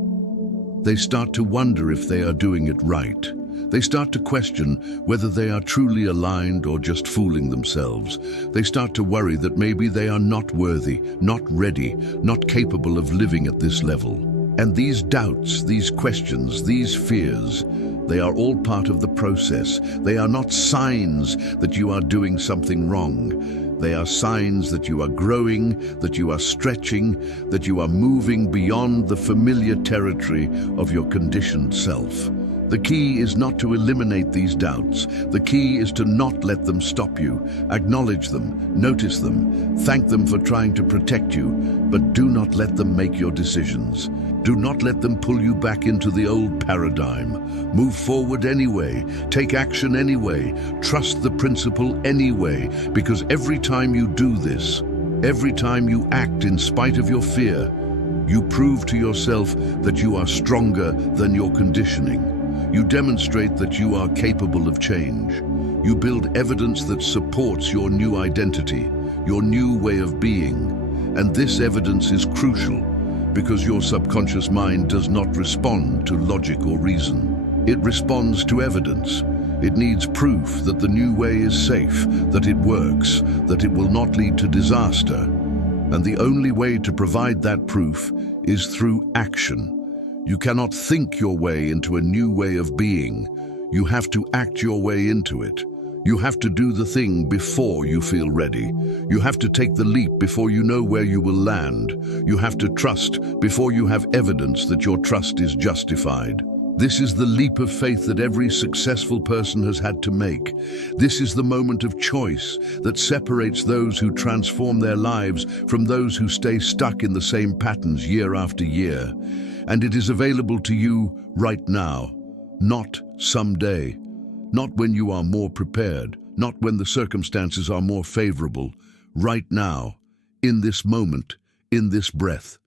They start to wonder if they are doing it right. They start to question whether they are truly aligned or just fooling themselves. They start to worry that maybe they are not worthy, not ready, not capable of living at this level. And these doubts, these questions, these fears, they are all part of the process. They are not signs that you are doing something wrong. They are signs that you are growing, that you are stretching, that you are moving beyond the familiar territory of your conditioned self. The key is not to eliminate these doubts. The key is to not let them stop you. Acknowledge them, notice them, thank them for trying to protect you, but do not let them make your decisions. Do not let them pull you back into the old paradigm. Move forward anyway, take action anyway, trust the principle anyway, because every time you do this, every time you act in spite of your fear, you prove to yourself that you are stronger than your conditioning. You demonstrate that you are capable of change. You build evidence that supports your new identity, your new way of being. And this evidence is crucial because your subconscious mind does not respond to logic or reason. It responds to evidence. It needs proof that the new way is safe, that it works, that it will not lead to disaster. And the only way to provide that proof is through action. You cannot think your way into a new way of being. You have to act your way into it. You have to do the thing before you feel ready. You have to take the leap before you know where you will land. You have to trust before you have evidence that your trust is justified. This is the leap of faith that every successful person has had to make. This is the moment of choice that separates those who transform their lives from those who stay stuck in the same patterns year after year. And it is available to you right now, not someday, not when you are more prepared, not when the circumstances are more favorable, right now, in this moment, in this breath.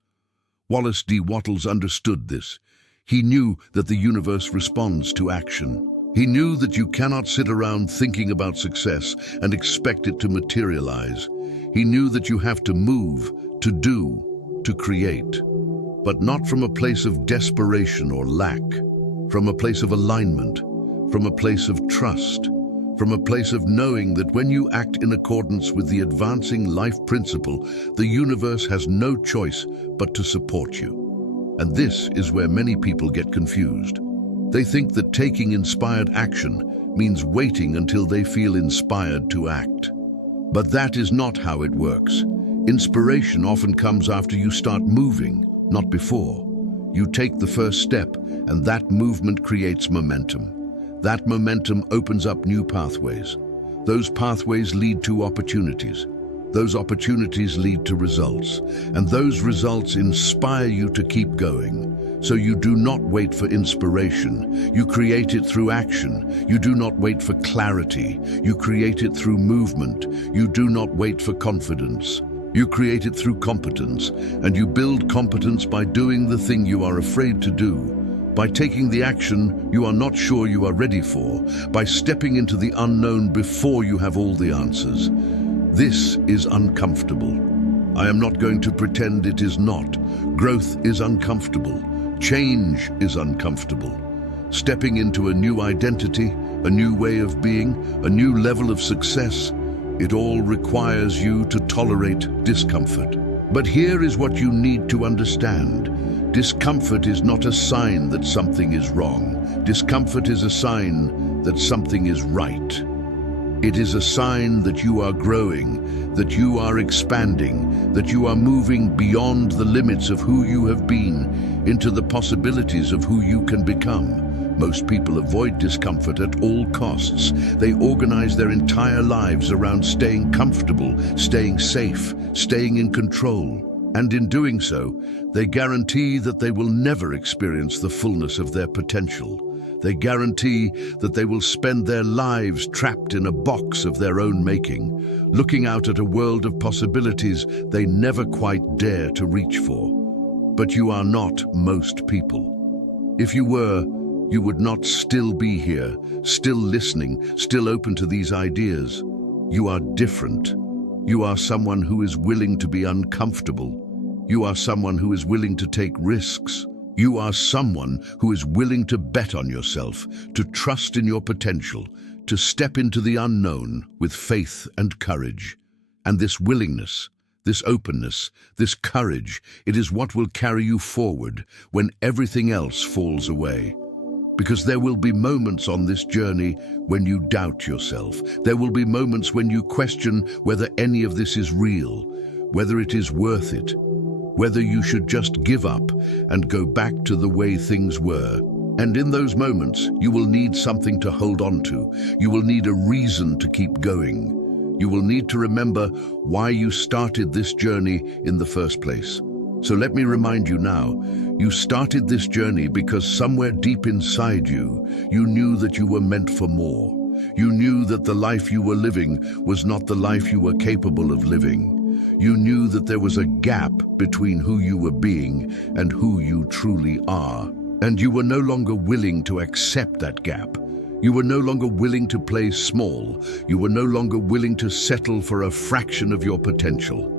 Wallace D. Wattles understood this. He knew that the universe responds to action. He knew that you cannot sit around thinking about success and expect it to materialize. He knew that you have to move, to do, to create. But not from a place of desperation or lack, from a place of alignment, from a place of trust, from a place of knowing that when you act in accordance with the advancing life principle, the universe has no choice but to support you. And this is where many people get confused. They think that taking inspired action means waiting until they feel inspired to act. But that is not how it works. Inspiration often comes after you start moving, not before. You take the first step, and that movement creates momentum. That momentum opens up new pathways. Those pathways lead to opportunities. Those opportunities lead to results, and those results inspire you to keep going. So you do not wait for inspiration. You create it through action. You do not wait for clarity. You create it through movement. You do not wait for confidence. You create it through competence, and you build competence by doing the thing you are afraid to do, by taking the action you are not sure you are ready for, by stepping into the unknown before you have all the answers. This is uncomfortable. I am not going to pretend it is not. Growth is uncomfortable. Change is uncomfortable. Stepping into a new identity, a new way of being, a new level of success, it all requires you to tolerate discomfort. But here is what you need to understand. Discomfort is not a sign that something is wrong. Discomfort is a sign that something is right. It is a sign that you are growing, that you are expanding, that you are moving beyond the limits of who you have been into the possibilities of who you can become. Most people avoid discomfort at all costs. They organize their entire lives around staying comfortable, staying safe, staying in control. And in doing so, they guarantee that they will never experience the fullness of their potential. They guarantee that they will spend their lives trapped in a box of their own making, looking out at a world of possibilities they never quite dare to reach for. But you are not most people. If you were, you would not still be here, still listening, still open to these ideas. You are different. You are someone who is willing to be uncomfortable. You are someone who is willing to take risks. You are someone who is willing to bet on yourself, to trust in your potential, to step into the unknown with faith and courage. And this willingness, this openness, this courage, it is what will carry you forward when everything else falls away. Because there will be moments on this journey when you doubt yourself. There will be moments when you question whether any of this is real, whether it is worth it, whether you should just give up and go back to the way things were. And in those moments, you will need something to hold on to. You will need a reason to keep going. You will need to remember why you started this journey in the first place. So let me remind you now, you started this journey because somewhere deep inside you, you knew that you were meant for more. You knew that the life you were living was not the life you were capable of living. You knew that there was a gap between who you were being and who you truly are. And you were no longer willing to accept that gap. You were no longer willing to play small. You were no longer willing to settle for a fraction of your potential.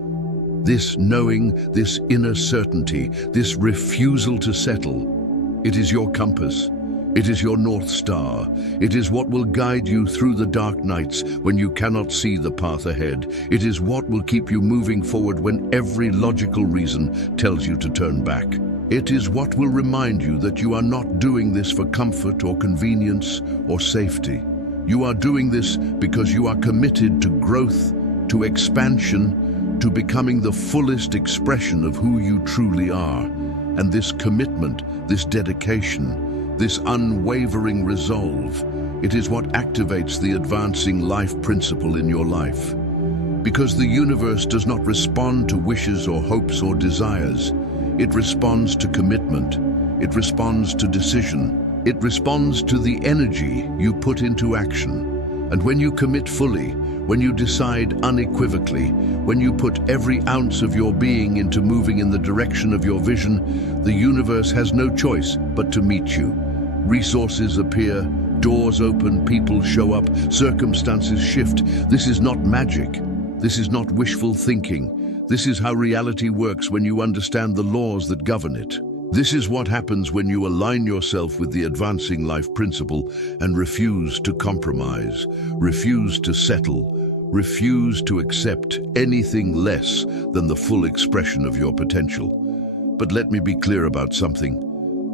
This knowing, this inner certainty, this refusal to settle, it is your compass. It is your North Star. It is what will guide you through the dark nights when you cannot see the path ahead. It is what will keep you moving forward when every logical reason tells you to turn back. It is what will remind you that you are not doing this for comfort or convenience or safety. You are doing this because you are committed to growth, to expansion, to becoming the fullest expression of who you truly are. And this commitment, this dedication, this unwavering resolve, it is what activates the advancing life principle in your life. Because the universe does not respond to wishes or hopes or desires. It responds to commitment. It responds to decision. It responds to the energy you put into action. And when you commit fully, when you decide unequivocally, when you put every ounce of your being into moving in the direction of your vision, the universe has no choice but to meet you. Resources appear, doors open, people show up, circumstances shift. This is not magic. This is not wishful thinking. This is how reality works when you understand the laws that govern it. This is what happens when you align yourself with the advancing life principle and refuse to compromise, refuse to settle, refuse to accept anything less than the full expression of your potential. But let me be clear about something.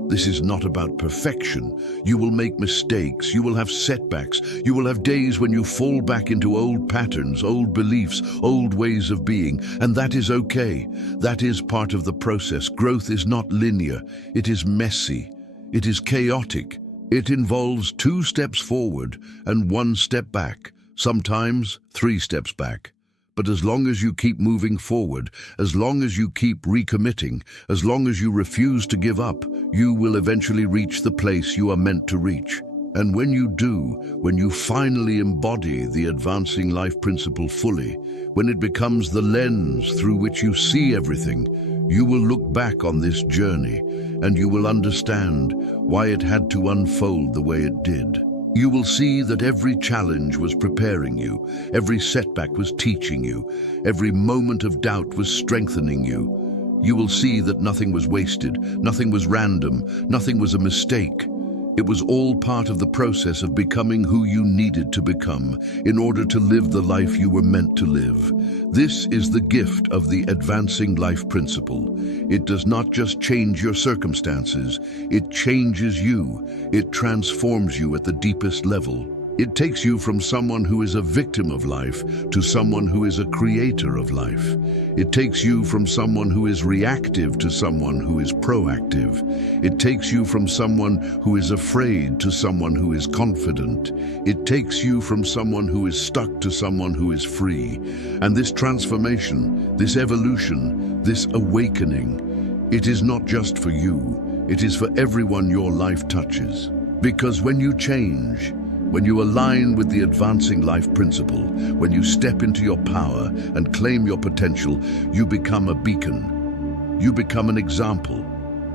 This is not about perfection. You will make mistakes, you will have setbacks, you will have days when you fall back into old patterns, old beliefs, old ways of being, and that is okay. That is part of the process. Growth is not linear, it is messy, it is chaotic. It involves 2 steps forward and 1 step back, sometimes 3 steps back. But as long as you keep moving forward, as long as you keep recommitting, as long as you refuse to give up, you will eventually reach the place you are meant to reach. And when you do, when you finally embody the advancing life principle fully, when it becomes the lens through which you see everything, you will look back on this journey and you will understand why it had to unfold the way it did. You will see that every challenge was preparing you, every setback was teaching you, every moment of doubt was strengthening you. You will see that nothing was wasted, nothing was random, nothing was a mistake. It was all part of the process of becoming who you needed to become in order to live the life you were meant to live. This is the gift of the advancing life principle. It does not just change your circumstances, it changes you. It transforms you at the deepest level. It takes you from someone who is a victim of life to someone who is a creator of life. It takes you from someone who is reactive to someone who is proactive. It takes you from someone who is afraid to someone who is confident. It takes you from someone who is stuck to someone who is free. And this transformation, this evolution, this awakening, it is not just for you, it is for everyone your life touches. Because when you change, when you align with the advancing life principle, when you step into your power and claim your potential, you become a beacon. You become an example.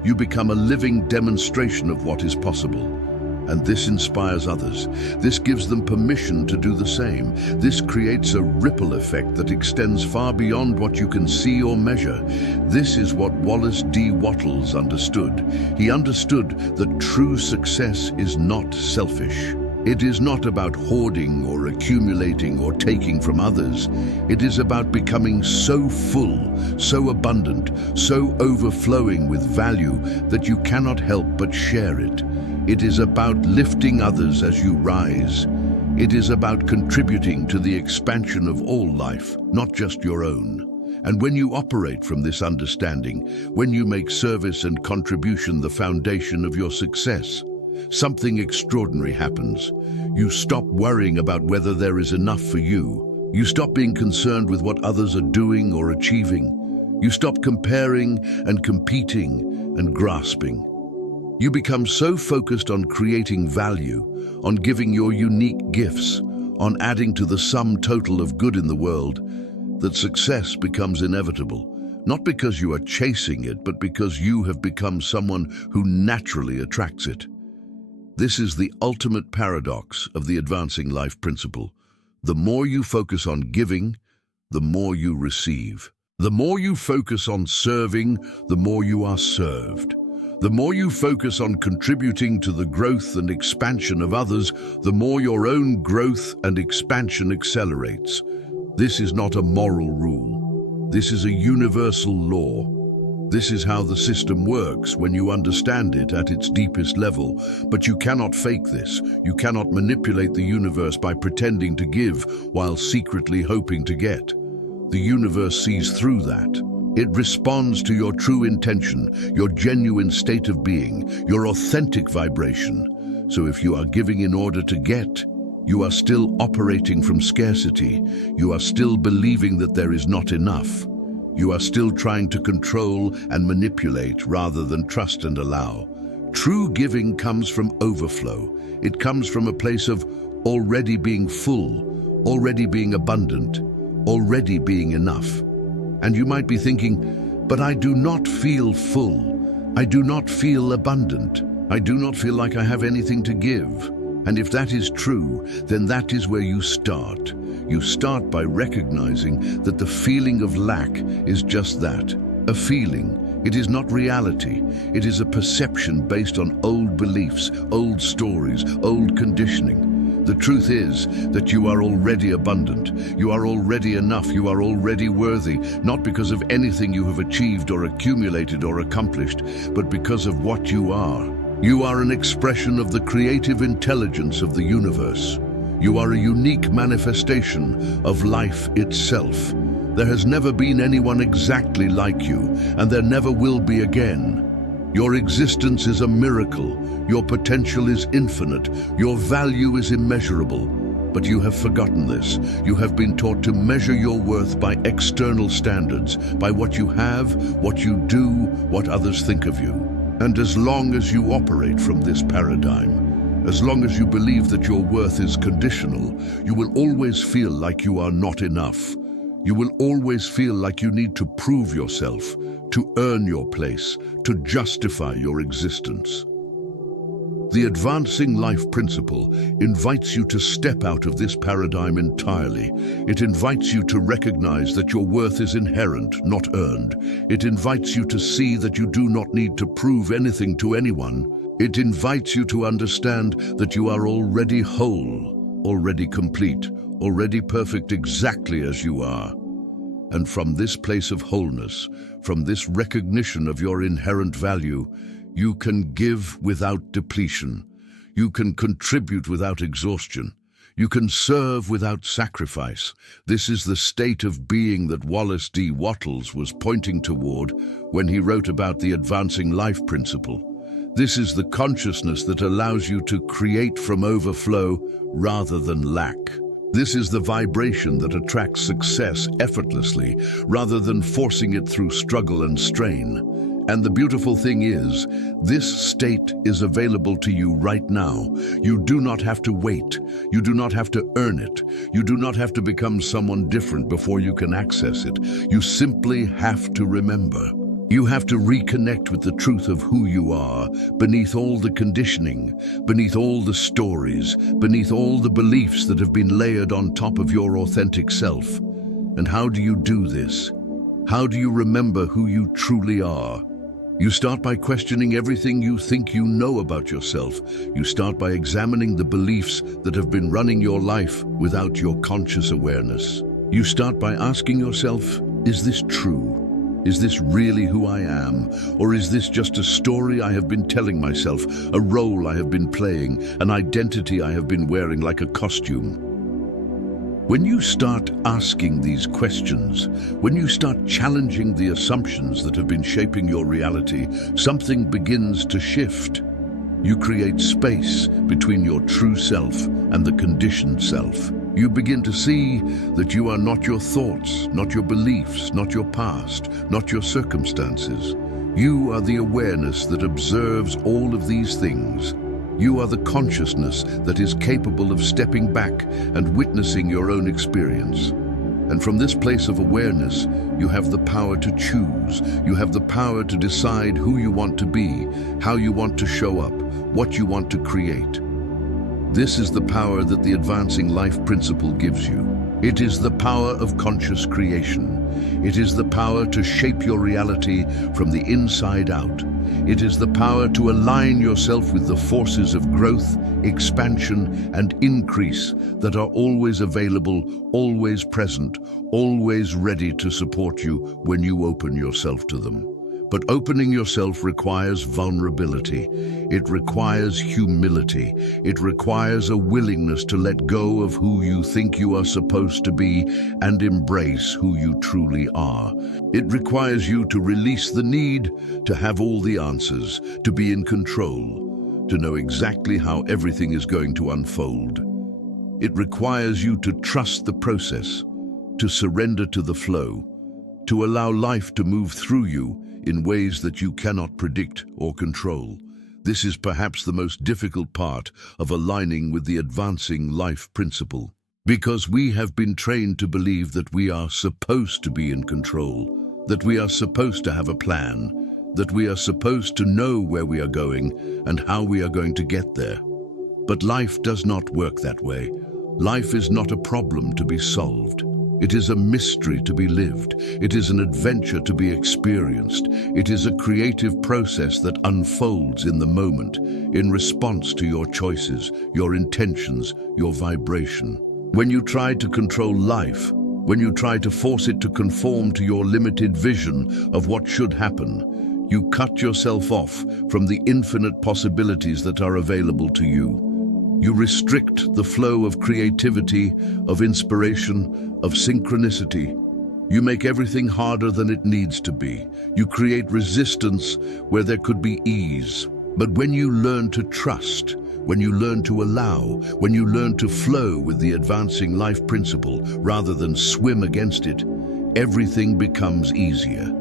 You become a living demonstration of what is possible. And this inspires others. This gives them permission to do the same. This creates a ripple effect that extends far beyond what you can see or measure. This is what Wallace D. Wattles understood. He understood that true success is not selfish. It is not about hoarding or accumulating or taking from others. It is about becoming so full, so abundant, so overflowing with value that you cannot help but share it. It is about lifting others as you rise. It is about contributing to the expansion of all life, not just your own. And when you operate from this understanding, when you make service and contribution the foundation of your success, something extraordinary happens. You stop worrying about whether there is enough for you. You stop being concerned with what others are doing or achieving. You stop comparing and competing and grasping. You become so focused on creating value, on giving your unique gifts, on adding to the sum total of good in the world, that success becomes inevitable. Not because you are chasing it, but because you have become someone who naturally attracts it. This is the ultimate paradox of the advancing life principle. The more you focus on giving, the more you receive. The more you focus on serving, the more you are served. The more you focus on contributing to the growth and expansion of others, the more your own growth and expansion accelerates. This is not a moral rule. This is a universal law. This is how the system works when you understand it at its deepest level. But you cannot fake this. You cannot manipulate the universe by pretending to give while secretly hoping to get. The universe sees through that. It responds to your true intention, your genuine state of being, your authentic vibration. So if you are giving in order to get, you are still operating from scarcity. You are still believing that there is not enough. You are still trying to control and manipulate rather than trust and allow. True giving comes from overflow. It comes from a place of already being full, already being abundant, already being enough. And you might be thinking, but I do not feel full. I do not feel abundant. I do not feel like I have anything to give. And if that is true, then that is where you start. You start by recognizing that the feeling of lack is just that, a feeling. It is not reality. It is a perception based on old beliefs, old stories, old conditioning. The truth is that you are already abundant. You are already enough. You are already worthy, not because of anything you have achieved or accumulated or accomplished, but because of what you are. You are an expression of the creative intelligence of the universe. You are a unique manifestation of life itself. There has never been anyone exactly like you, and there never will be again. Your existence is a miracle. Your potential is infinite. Your value is immeasurable. But you have forgotten this. You have been taught to measure your worth by external standards, by what you have, what you do, what others think of you. And as long as you operate from this paradigm, as long as you believe that your worth is conditional, you will always feel like you are not enough. You will always feel like you need to prove yourself, to earn your place, to justify your existence. The advancing life principle invites you to step out of this paradigm entirely. It invites you to recognize that your worth is inherent, not earned. It invites you to see that you do not need to prove anything to anyone. It invites you to understand that you are already whole, already complete, already perfect exactly as you are. And from this place of wholeness, from this recognition of your inherent value, you can give without depletion. You can contribute without exhaustion. You can serve without sacrifice. This is the state of being that Wallace D. Wattles was pointing toward when he wrote about the advancing life principle. This is the consciousness that allows you to create from overflow rather than lack. This is the vibration that attracts success effortlessly rather than forcing it through struggle and strain. And the beautiful thing is, this state is available to you right now. You do not have to wait. You do not have to earn it. You do not have to become someone different before you can access it. You simply have to remember. You have to reconnect with the truth of who you are, beneath all the conditioning, beneath all the stories, beneath all the beliefs that have been layered on top of your authentic self. And how do you do this? How do you remember who you truly are? You start by questioning everything you think you know about yourself. You start by examining the beliefs that have been running your life without your conscious awareness. You start by asking yourself, is this true? Is this really who I am? Or is this just a story I have been telling myself, a role I have been playing, an identity I have been wearing like a costume? When you start asking these questions, when you start challenging the assumptions that have been shaping your reality, something begins to shift. You create space between your true self and the conditioned self. You begin to see that you are not your thoughts, not your beliefs, not your past, not your circumstances. You are the awareness that observes all of these things. You are the consciousness that is capable of stepping back and witnessing your own experience. And from this place of awareness, you have the power to choose. You have the power to decide who you want to be, how you want to show up, what you want to create. This is the power that the advancing life principle gives you. It is the power of conscious creation. It is the power to shape your reality from the inside out. It is the power to align yourself with the forces of growth, expansion, and increase that are always available, always present, always ready to support you when you open yourself to them. But opening yourself requires vulnerability. It requires humility. It requires a willingness to let go of who you think you are supposed to be and embrace who you truly are. It requires you to release the need to have all the answers, to be in control, to know exactly how everything is going to unfold. It requires you to trust the process, to surrender to the flow, to allow life to move through you in ways that you cannot predict or control. This is perhaps the most difficult part of aligning with the advancing life principle, because we have been trained to believe that we are supposed to be in control, that we are supposed to have a plan, that we are supposed to know where we are going and how we are going to get there. But life does not work that way. Life is not a problem to be solved. It is a mystery to be lived. It is an adventure to be experienced. It is a creative process that unfolds in the moment, in response to your choices, your intentions, your vibration. When you try to control life, when you try to force it to conform to your limited vision of what should happen, you cut yourself off from the infinite possibilities that are available to you. You restrict the flow of creativity, of inspiration, of synchronicity. You make everything harder than it needs to be. You create resistance where there could be ease. But when you learn to trust, when you learn to allow, when you learn to flow with the advancing life principle rather than swim against it, everything becomes easier.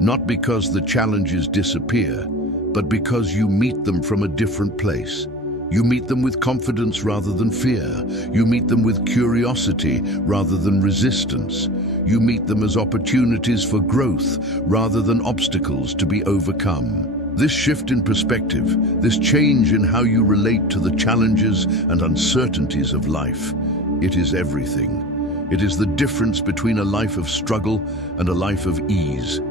Not because the challenges disappear, but because you meet them from a different place. You meet them with confidence rather than fear. You meet them with curiosity rather than resistance. You meet them as opportunities for growth rather than obstacles to be overcome. This shift in perspective, this change in how you relate to the challenges and uncertainties of life, it is everything. It is the difference between a life of struggle and a life of ease.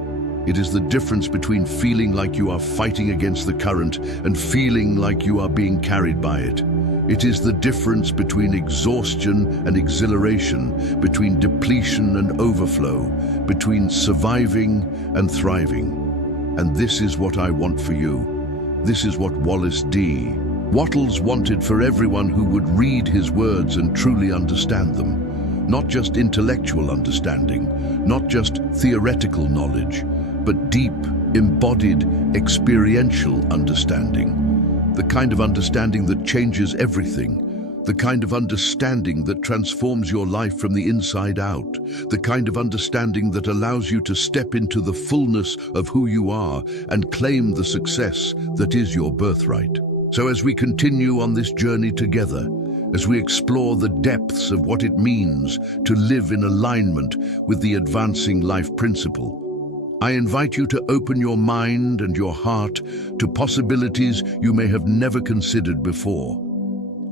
It is the difference between feeling like you are fighting against the current and feeling like you are being carried by it. It is the difference between exhaustion and exhilaration, between depletion and overflow, between surviving and thriving. And this is what I want for you. This is what Wallace D. Wattles wanted for everyone who would read his words and truly understand them. Not just intellectual understanding, not just theoretical knowledge, but deep, embodied, experiential understanding. The kind of understanding that changes everything. The kind of understanding that transforms your life from the inside out. The kind of understanding that allows you to step into the fullness of who you are and claim the success that is your birthright. So as we continue on this journey together, as we explore the depths of what it means to live in alignment with the advancing life principle, I invite you to open your mind and your heart to possibilities you may have never considered before.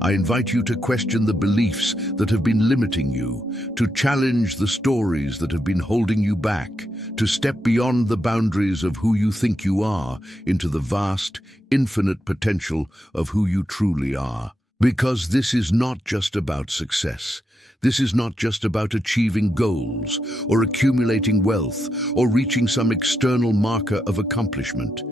I invite you to question the beliefs that have been limiting you, to challenge the stories that have been holding you back, to step beyond the boundaries of who you think you are into the vast, infinite potential of who you truly are. Because this is not just about success. This is not just about achieving goals or accumulating wealth or reaching some external marker of accomplishment.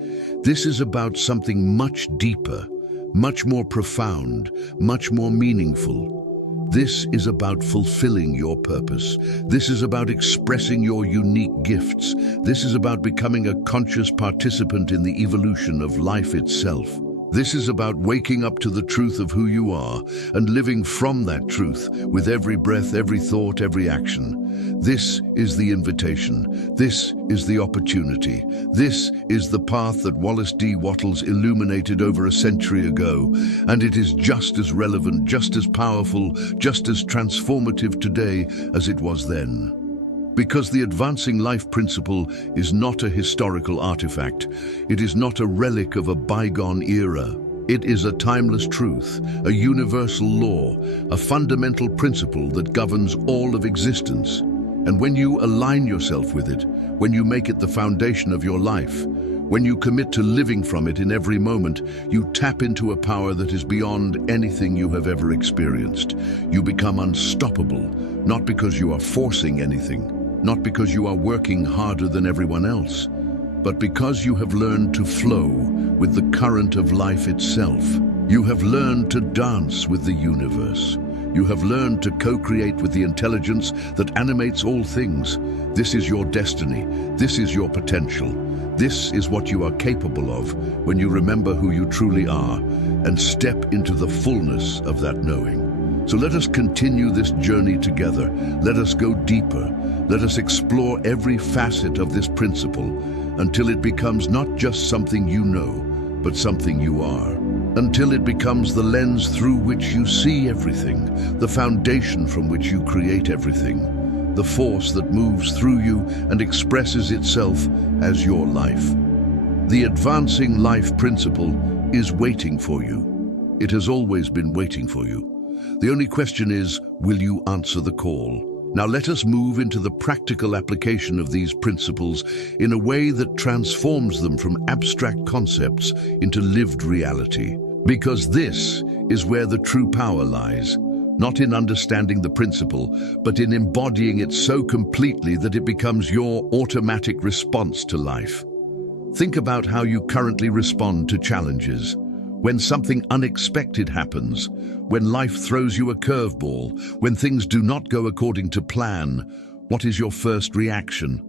This is about something much deeper, much more profound, much more meaningful. This is about fulfilling your purpose. This is about expressing your unique gifts. This is about becoming a conscious participant in the evolution of life itself. This is about waking up to the truth of who you are and living from that truth with every breath, every thought, every action. This is the invitation. This is the opportunity. This is the path that Wallace D. Wattles illuminated over a century ago, and it is just as relevant, just as powerful, just as transformative today as it was then. Because the advancing life principle is not a historical artifact. It is not a relic of a bygone era. It is a timeless truth, a universal law, a fundamental principle that governs all of existence. And when you align yourself with it, when you make it the foundation of your life, when you commit to living from it in every moment, you tap into a power that is beyond anything you have ever experienced. You become unstoppable, not because you are forcing anything, not because you are working harder than everyone else, but because you have learned to flow with the current of life itself. You have learned to dance with the universe. You have learned to co-create with the intelligence that animates all things. This is your destiny. This is your potential. This is what you are capable of when you remember who you truly are and step into the fullness of that knowing. So let us continue this journey together. Let us go deeper. Let us explore every facet of this principle until it becomes not just something you know, but something you are. Until it becomes the lens through which you see everything, the foundation from which you create everything, the force that moves through you and expresses itself as your life. The advancing life principle is waiting for you. It has always been waiting for you. The only question is, will you answer the call? Now let us move into the practical application of these principles in a way that transforms them from abstract concepts into lived reality. Because this is where the true power lies, not in understanding the principle, but in embodying it so completely that it becomes your automatic response to life. Think about how you currently respond to challenges. When something unexpected happens, when life throws you a curveball, when things do not go according to plan, what is your first reaction?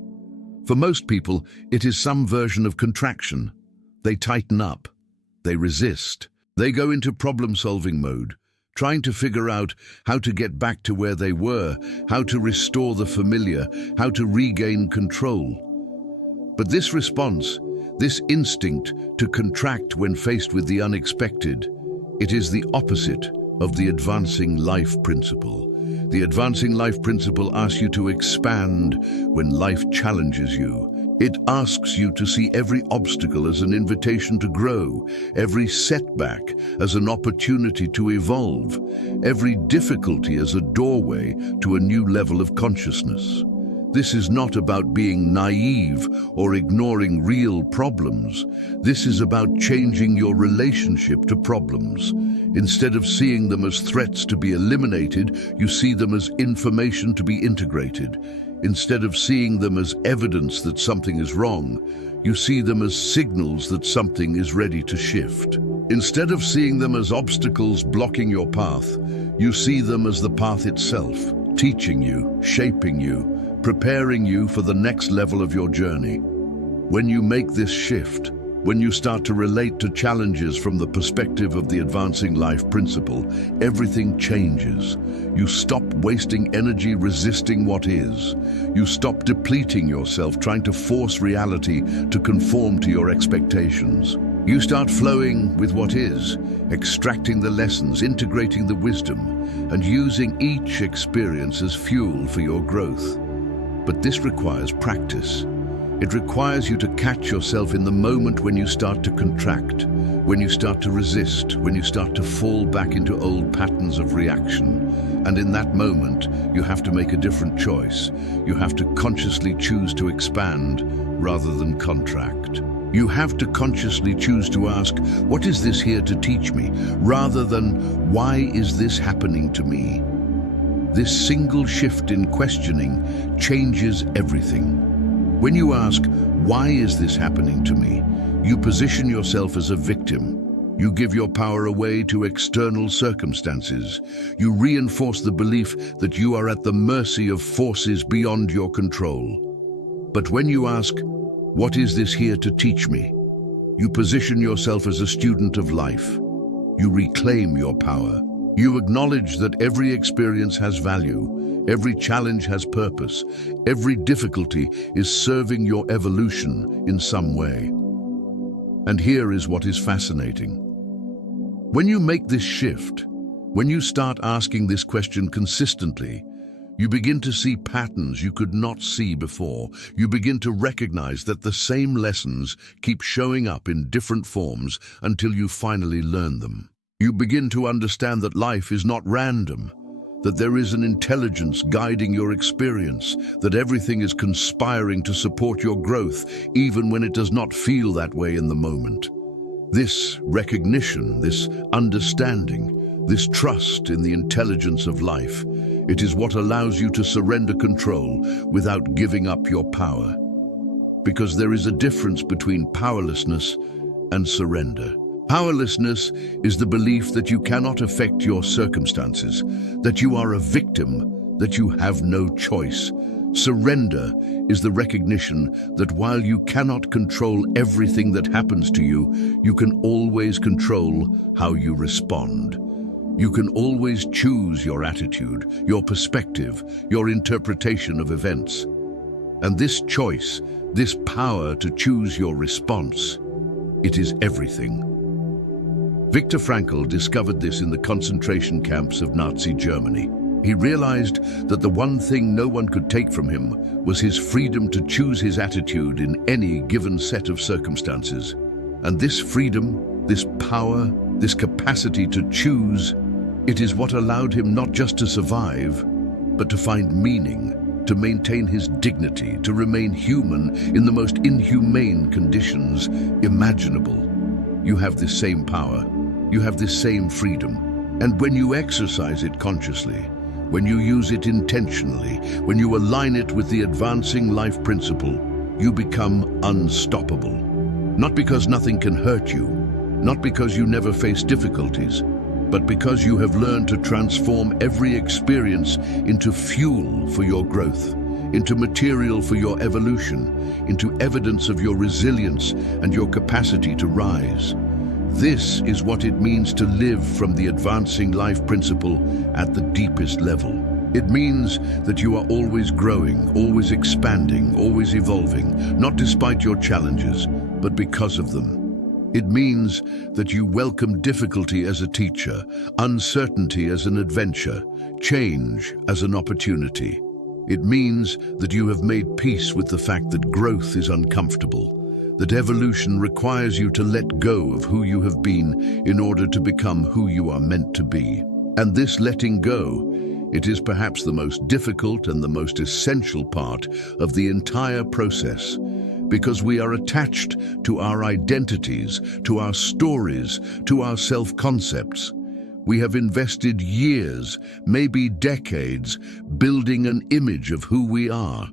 For most people, it is some version of contraction. They tighten up. They resist. They go into problem-solving mode, trying to figure out how to get back to where they were, how to restore the familiar, how to regain control. But this response, this instinct to contract when faced with the unexpected, it is the opposite of the advancing life principle. The advancing life principle asks you to expand when life challenges you. It asks you to see every obstacle as an invitation to grow, every setback as an opportunity to evolve, every difficulty as a doorway to a new level of consciousness. This is not about being naive or ignoring real problems. This is about changing your relationship to problems. Instead of seeing them as threats to be eliminated, you see them as information to be integrated. Instead of seeing them as evidence that something is wrong, you see them as signals that something is ready to shift. Instead of seeing them as obstacles blocking your path, you see them as the path itself, teaching you, shaping you, preparing you for the next level of your journey. When you make this shift, when you start to relate to challenges from the perspective of the advancing life principle, everything changes. You stop wasting energy resisting what is. You stop depleting yourself trying to force reality to conform to your expectations. You start flowing with what is, extracting the lessons, integrating the wisdom, and using each experience as fuel for your growth. But this requires practice. It requires you to catch yourself in the moment when you start to contract, when you start to resist, when you start to fall back into old patterns of reaction. And in that moment, you have to make a different choice. You have to consciously choose to expand rather than contract. You have to consciously choose to ask, what is this here to teach me? Rather than, why is this happening to me? This single shift in questioning changes everything. When you ask, why is this happening to me? You position yourself as a victim. You give your power away to external circumstances. You reinforce the belief that you are at the mercy of forces beyond your control. But when you ask, what is this here to teach me? You position yourself as a student of life. You reclaim your power. You acknowledge that every experience has value. Every challenge has purpose. Every difficulty is serving your evolution in some way. And here is what is fascinating. When you make this shift, when you start asking this question consistently, you begin to see patterns you could not see before. You begin to recognize that the same lessons keep showing up in different forms until you finally learn them. You begin to understand that life is not random, that there is an intelligence guiding your experience, that everything is conspiring to support your growth, even when it does not feel that way in the moment. This recognition, this understanding, this trust in the intelligence of life, it is what allows you to surrender control without giving up your power. Because there is a difference between powerlessness and surrender. Powerlessness is the belief that you cannot affect your circumstances, that you are a victim, that you have no choice. Surrender is the recognition that while you cannot control everything that happens to you, you can always control how you respond. You can always choose your attitude, your perspective, your interpretation of events. And this choice, this power to choose your response, it is everything. Viktor Frankl discovered this in the concentration camps of Nazi Germany. He realized that the one thing no one could take from him was his freedom to choose his attitude in any given set of circumstances. And this freedom, this power, this capacity to choose, it is what allowed him not just to survive, but to find meaning, to maintain his dignity, to remain human in the most inhumane conditions imaginable. You have this same power. You have this same freedom. And when you exercise it consciously, when you use it intentionally, when you align it with the advancing life principle, you become unstoppable. Not because nothing can hurt you, not because you never face difficulties, but because you have learned to transform every experience into fuel for your growth, into material for your evolution, into evidence of your resilience and your capacity to rise. This is what it means to live from the advancing life principle at the deepest level. It means that you are always growing, always expanding, always evolving, not despite your challenges, but because of them. It means that you welcome difficulty as a teacher, uncertainty as an adventure, change as an opportunity. It means that you have made peace with the fact that growth is uncomfortable, that evolution requires you to let go of who you have been in order to become who you are meant to be. And this letting go, it is perhaps the most difficult and the most essential part of the entire process, because we are attached to our identities, to our stories, to our self-concepts. We have invested years, maybe decades, building an image of who we are.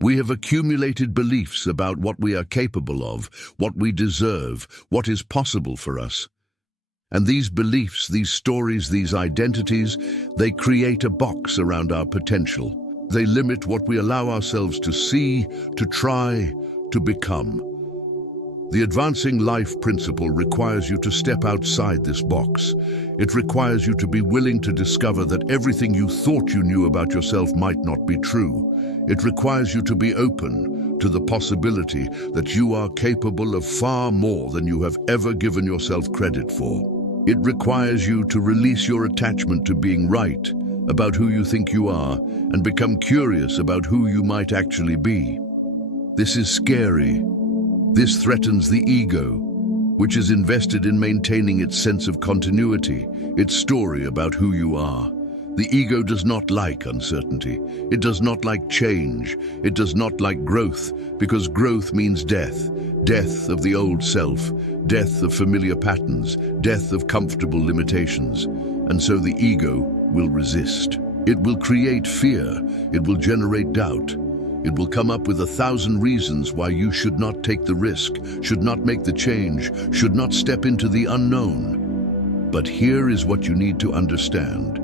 We have accumulated beliefs about what we are capable of, what we deserve, what is possible for us. And these beliefs, these stories, these identities, they create a box around our potential. They limit what we allow ourselves to see, to try, to become. The advancing life principle requires you to step outside this box. It requires you to be willing to discover that everything you thought you knew about yourself might not be true. It requires you to be open to the possibility that you are capable of far more than you have ever given yourself credit for. It requires you to release your attachment to being right about who you think you are and become curious about who you might actually be. This is scary. This threatens the ego, which is invested in maintaining its sense of continuity, its story about who you are. The ego does not like uncertainty. It does not like change. It does not like growth, because growth means death. Death of the old self, death of familiar patterns, death of comfortable limitations. And so the ego will resist. It will create fear. It will generate doubt. It will come up with 1,000 reasons why you should not take the risk, should not make the change, should not step into the unknown. But here is what you need to understand.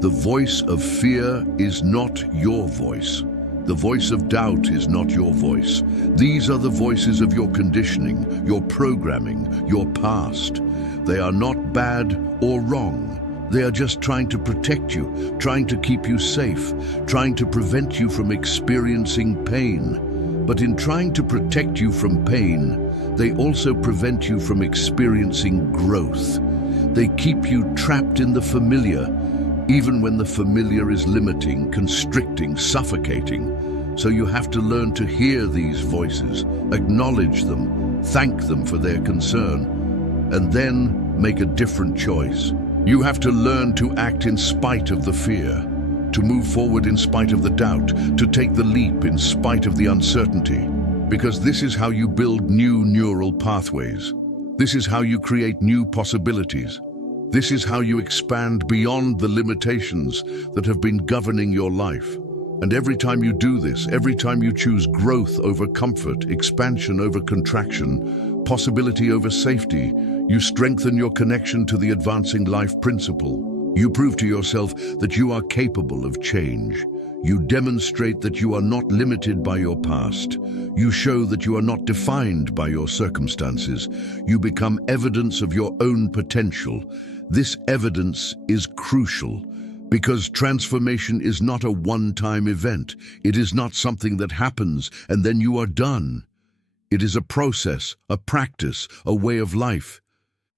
The voice of fear is not your voice. The voice of doubt is not your voice. These are the voices of your conditioning, your programming, your past. They are not bad or wrong. They are just trying to protect you, trying to keep you safe, trying to prevent you from experiencing pain. But in trying to protect you from pain, they also prevent you from experiencing growth. They keep you trapped in the familiar, even when the familiar is limiting, constricting, suffocating. So you have to learn to hear these voices, acknowledge them, thank them for their concern, and then make a different choice. You have to learn to act in spite of the fear, to move forward in spite of the doubt, to take the leap in spite of the uncertainty. Because this is how you build new neural pathways. This is how you create new possibilities. This is how you expand beyond the limitations that have been governing your life. And every time you do this, every time you choose growth over comfort, expansion over contraction, possibility over safety, you strengthen your connection to the advancing life principle. You prove to yourself that you are capable of change. You demonstrate that you are not limited by your past. You show that you are not defined by your circumstances. You become evidence of your own potential. This evidence is crucial because transformation is not a one-time event. It is not something that happens and then you are done. It is a process, a practice, a way of life.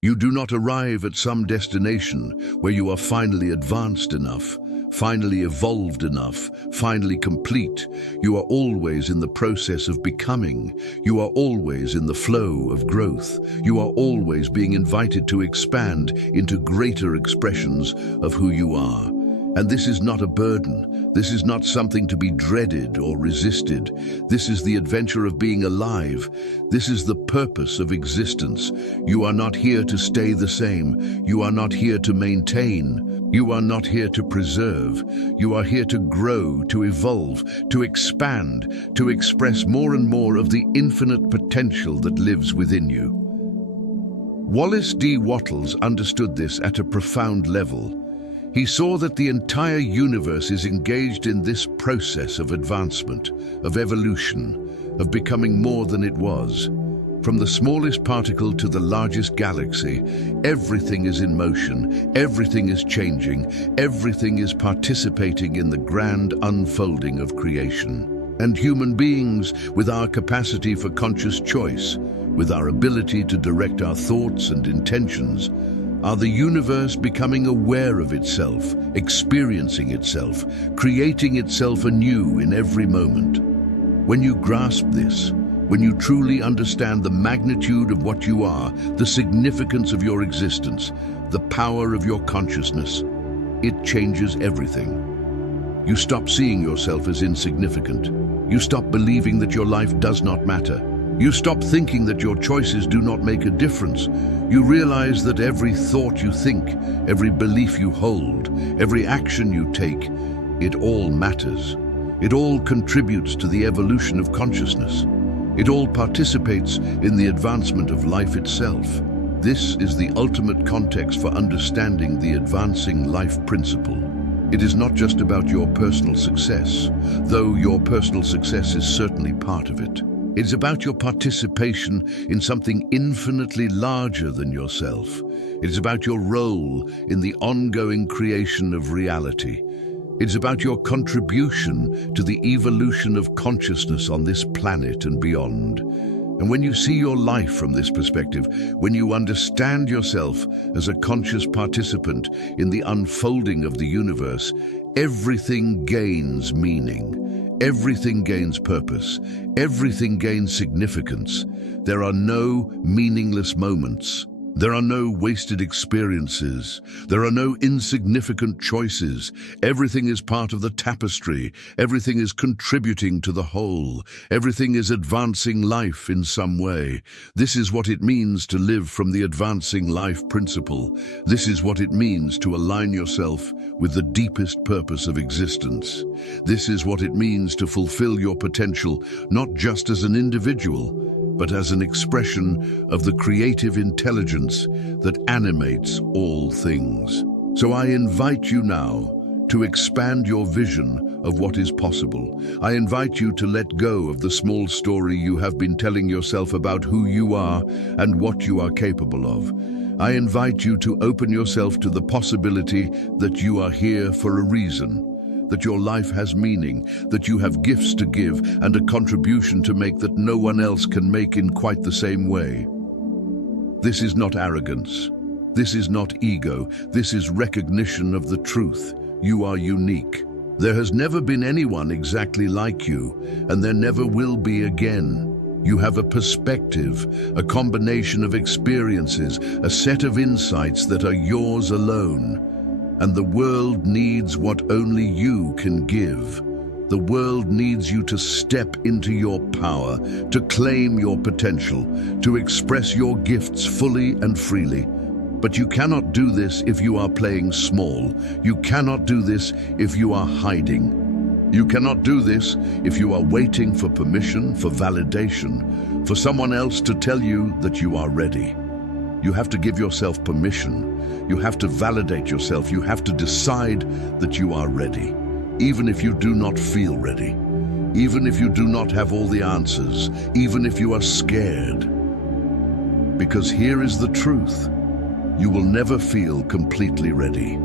You do not arrive at some destination where you are finally advanced enough, finally evolved enough, finally complete. You are always in the process of becoming. You are always in the flow of growth. You are always being invited to expand into greater expressions of who you are. And this is not a burden. This is not something to be dreaded or resisted. This is the adventure of being alive. This is the purpose of existence. You are not here to stay the same. You are not here to maintain. You are not here to preserve. You are here to grow, to evolve, to expand, to express more and more of the infinite potential that lives within you. Wallace D. Wattles understood this at a profound level. He saw that the entire universe is engaged in this process of advancement, of evolution, of becoming more than it was. From the smallest particle to the largest galaxy, everything is in motion, everything is changing, everything is participating in the grand unfolding of creation. And human beings, with our capacity for conscious choice, with our ability to direct our thoughts and intentions, are the universe becoming aware of itself, experiencing itself, creating itself anew in every moment. When you grasp this, when you truly understand the magnitude of what you are, the significance of your existence, the power of your consciousness, it changes everything. You stop seeing yourself as insignificant. You stop believing that your life does not matter. You stop thinking that your choices do not make a difference. You realize that every thought you think, every belief you hold, every action you take, it all matters. It all contributes to the evolution of consciousness. It all participates in the advancement of life itself. This is the ultimate context for understanding the advancing life principle. It is not just about your personal success, though your personal success is certainly part of it. It's about your participation in something infinitely larger than yourself. It's about your role in the ongoing creation of reality. It's about your contribution to the evolution of consciousness on this planet and beyond. And when you see your life from this perspective, when you understand yourself as a conscious participant in the unfolding of the universe, everything gains meaning. Everything gains purpose. Everything gains significance. There are no meaningless moments. There are no wasted experiences. There are no insignificant choices. Everything is part of the tapestry. Everything is contributing to the whole. Everything is advancing life in some way. This is what it means to live from the advancing life principle. This is what it means to align yourself with the deepest purpose of existence. This is what it means to fulfill your potential, not just as an individual, but as an expression of the creative intelligence that animates all things. So I invite you now to expand your vision of what is possible. I invite you to let go of the small story you have been telling yourself about who you are and what you are capable of. I invite you to open yourself to the possibility that you are here for a reason, that your life has meaning, that you have gifts to give and a contribution to make that no one else can make in quite the same way. This is not arrogance. This is not ego. This is recognition of the truth. You are unique. There has never been anyone exactly like you, and there never will be again. You have a perspective, a combination of experiences, a set of insights that are yours alone. And the world needs what only you can give. The world needs you to step into your power, to claim your potential, to express your gifts fully and freely. But you cannot do this if you are playing small. You cannot do this if you are hiding. You cannot do this if you are waiting for permission, for validation, for someone else to tell you that you are ready. You have to give yourself permission. You have to validate yourself. You have to decide that you are ready, even if you do not feel ready, even if you do not have all the answers, even if you are scared. Because here is the truth. You will never feel completely ready.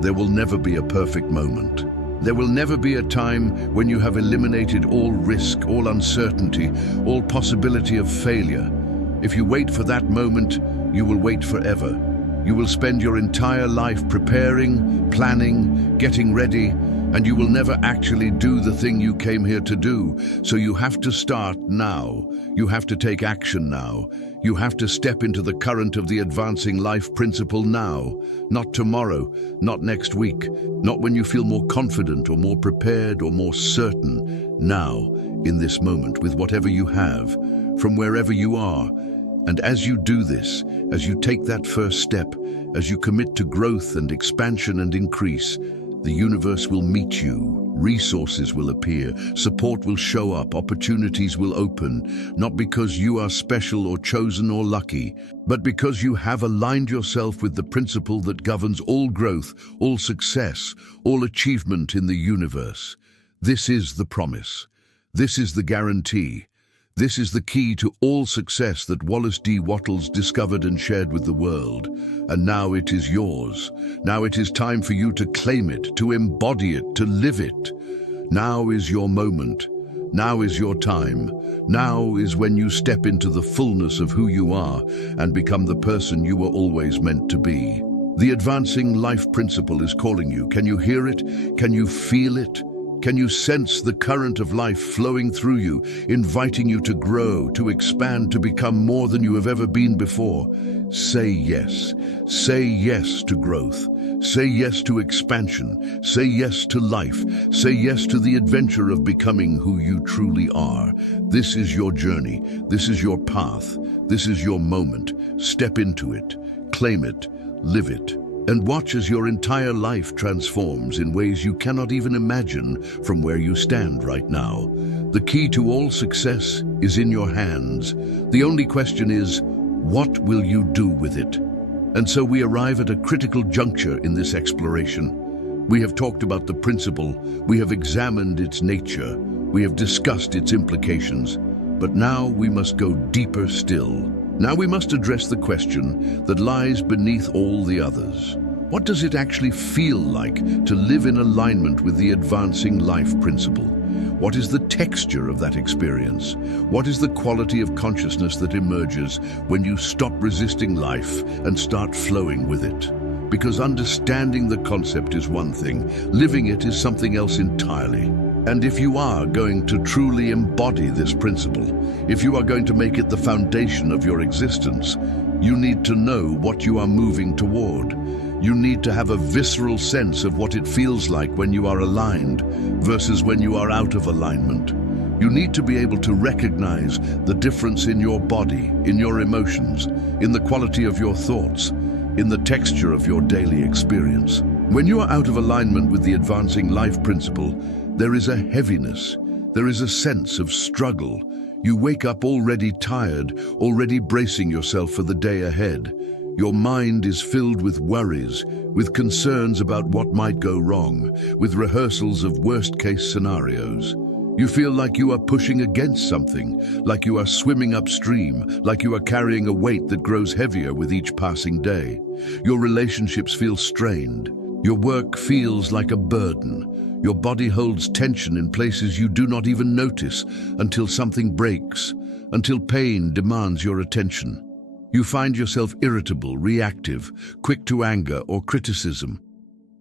There will never be a perfect moment. There will never be a time when you have eliminated all risk, all uncertainty, all possibility of failure. If you wait for that moment, you will wait forever. You will spend your entire life preparing, planning, getting ready, and you will never actually do the thing you came here to do. So you have to start now. You have to take action now. You have to step into the current of the advancing life principle now, not tomorrow, not next week, not when you feel more confident or more prepared or more certain. Now, in this moment, with whatever you have, from wherever you are. And as you do this, as you take that first step, as you commit to growth and expansion and increase, the universe will meet you. Resources will appear, support will show up, opportunities will open, not because you are special or chosen or lucky, but because you have aligned yourself with the principle that governs all growth, all success, all achievement in the universe. This is the promise. This is the guarantee. This is the key to all success that Wallace D. Wattles discovered and shared with the world. And now it is yours. Now it is time for you to claim it, to embody it, to live it. Now is your moment. Now is your time. Now is when you step into the fullness of who you are and become the person you were always meant to be. The advancing life principle is calling you. Can you hear it? Can you feel it? Can you sense the current of life flowing through you, inviting you to grow, to expand, to become more than you have ever been before? Say yes. Say yes to growth. Say yes to expansion. Say yes to life. Say yes to the adventure of becoming who you truly are. This is your journey. This is your path. This is your moment. Step into it. Claim it. Live it. And watch as your entire life transforms in ways you cannot even imagine from where you stand right now. The key to all success is in your hands. The only question is, what will you do with it? And so we arrive at a critical juncture in this exploration. We have talked about the principle, we have examined its nature, we have discussed its implications, but now we must go deeper still. Now we must address the question that lies beneath all the others. What does it actually feel like to live in alignment with the advancing life principle? What is the texture of that experience? What is the quality of consciousness that emerges when you stop resisting life and start flowing with it? Because understanding the concept is one thing, living it is something else entirely. And if you are going to truly embody this principle, if you are going to make it the foundation of your existence, you need to know what you are moving toward. You need to have a visceral sense of what it feels like when you are aligned versus when you are out of alignment. You need to be able to recognize the difference in your body, in your emotions, in the quality of your thoughts, in the texture of your daily experience. When you are out of alignment with the advancing life principle, there is a heaviness, there is a sense of struggle. You wake up already tired, already bracing yourself for the day ahead. Your mind is filled with worries, with concerns about what might go wrong, with rehearsals of worst-case scenarios. You feel like you are pushing against something, like you are swimming upstream, like you are carrying a weight that grows heavier with each passing day. Your relationships feel strained. Your work feels like a burden. Your body holds tension in places you do not even notice until something breaks, until pain demands your attention. You find yourself irritable, reactive, quick to anger or criticism.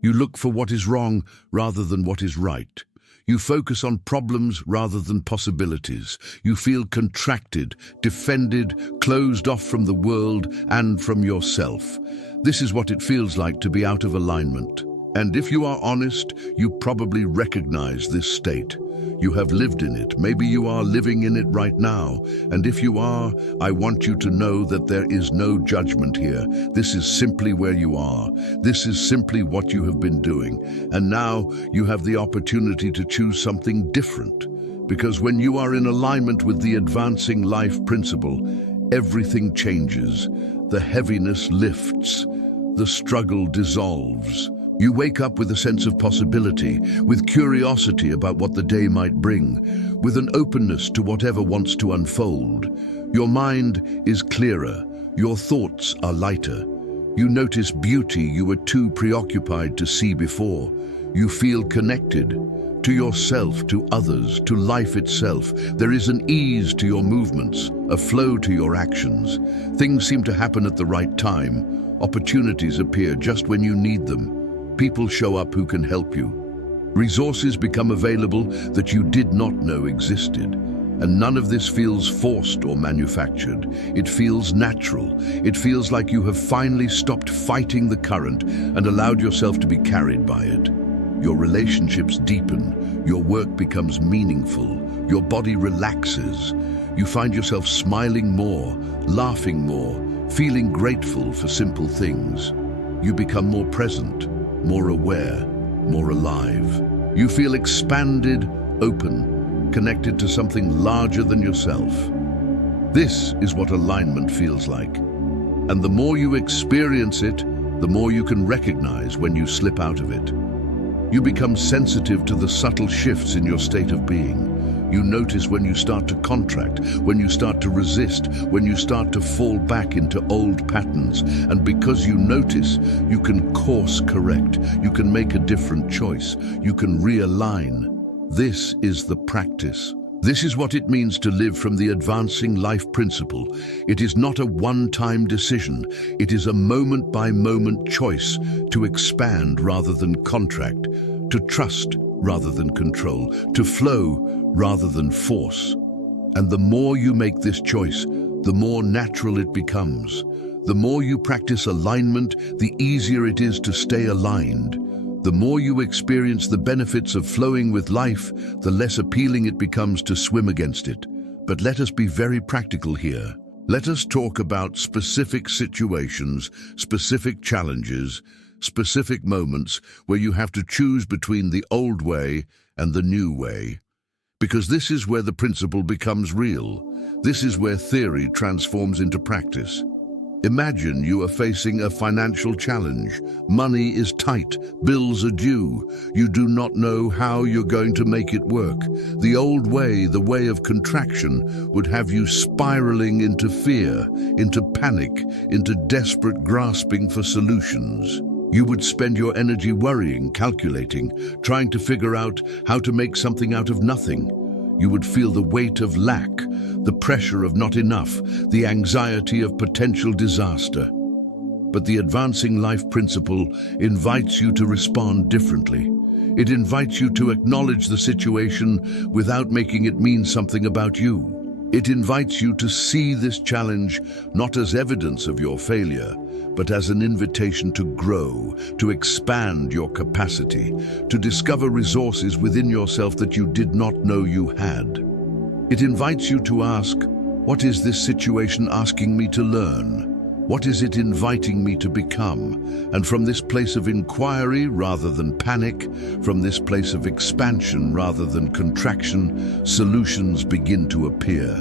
You look for what is wrong rather than what is right. You focus on problems rather than possibilities. You feel contracted, defended, closed off from the world and from yourself. This is what it feels like to be out of alignment. And if you are honest, you probably recognize this state. You have lived in it. Maybe you are living in it right now. And if you are, I want you to know that there is no judgment here. This is simply where you are. This is simply what you have been doing. And now you have the opportunity to choose something different. Because when you are in alignment with the advancing life principle, everything changes. The heaviness lifts. The struggle dissolves. You wake up with a sense of possibility, with curiosity about what the day might bring, with an openness to whatever wants to unfold. Your mind is clearer, your thoughts are lighter. You notice beauty you were too preoccupied to see before. You feel connected to yourself, to others, to life itself. There is an ease to your movements, a flow to your actions. Things seem to happen at the right time. Opportunities appear just when you need them. People show up who can help you. Resources become available that you did not know existed. And none of this feels forced or manufactured. It feels natural. It feels like you have finally stopped fighting the current and allowed yourself to be carried by it. Your relationships deepen. Your work becomes meaningful. Your body relaxes. You find yourself smiling more, laughing more, feeling grateful for simple things. You become more present, more aware, more alive. You feel expanded, open, connected to something larger than yourself. This is what alignment feels like. And the more you experience it, the more you can recognize when you slip out of it. You become sensitive to the subtle shifts in your state of being. You notice when you start to contract, when you start to resist, when you start to fall back into old patterns. And because you notice, you can course correct. You can make a different choice. You can realign. This is the practice. This is what it means to live from the advancing life principle. It is not a one-time decision. It is a moment-by-moment choice to expand rather than contract, to trust rather than control, to flow rather than force. And the more you make this choice, the more natural it becomes. The more you practice alignment, the easier it is to stay aligned. The more you experience the benefits of flowing with life, the less appealing it becomes to swim against it. But let us be very practical here. Let us talk about specific situations, specific challenges, specific moments where you have to choose between the old way and the new way. Because this is where the principle becomes real. This is where theory transforms into practice. Imagine you are facing a financial challenge. Money is tight, bills are due. You do not know how you're going to make it work. The old way, the way of contraction, would have you spiraling into fear, into panic, into desperate grasping for solutions. You would spend your energy worrying, calculating, trying to figure out how to make something out of nothing. You would feel the weight of lack, the pressure of not enough, the anxiety of potential disaster. But the advancing life principle invites you to respond differently. It invites you to acknowledge the situation without making it mean something about you. It invites you to see this challenge not as evidence of your failure, but as an invitation to grow, to expand your capacity, to discover resources within yourself that you did not know you had. It invites you to ask, what is this situation asking me to learn? What is it inviting me to become? And from this place of inquiry rather than panic, from this place of expansion rather than contraction, solutions begin to appear.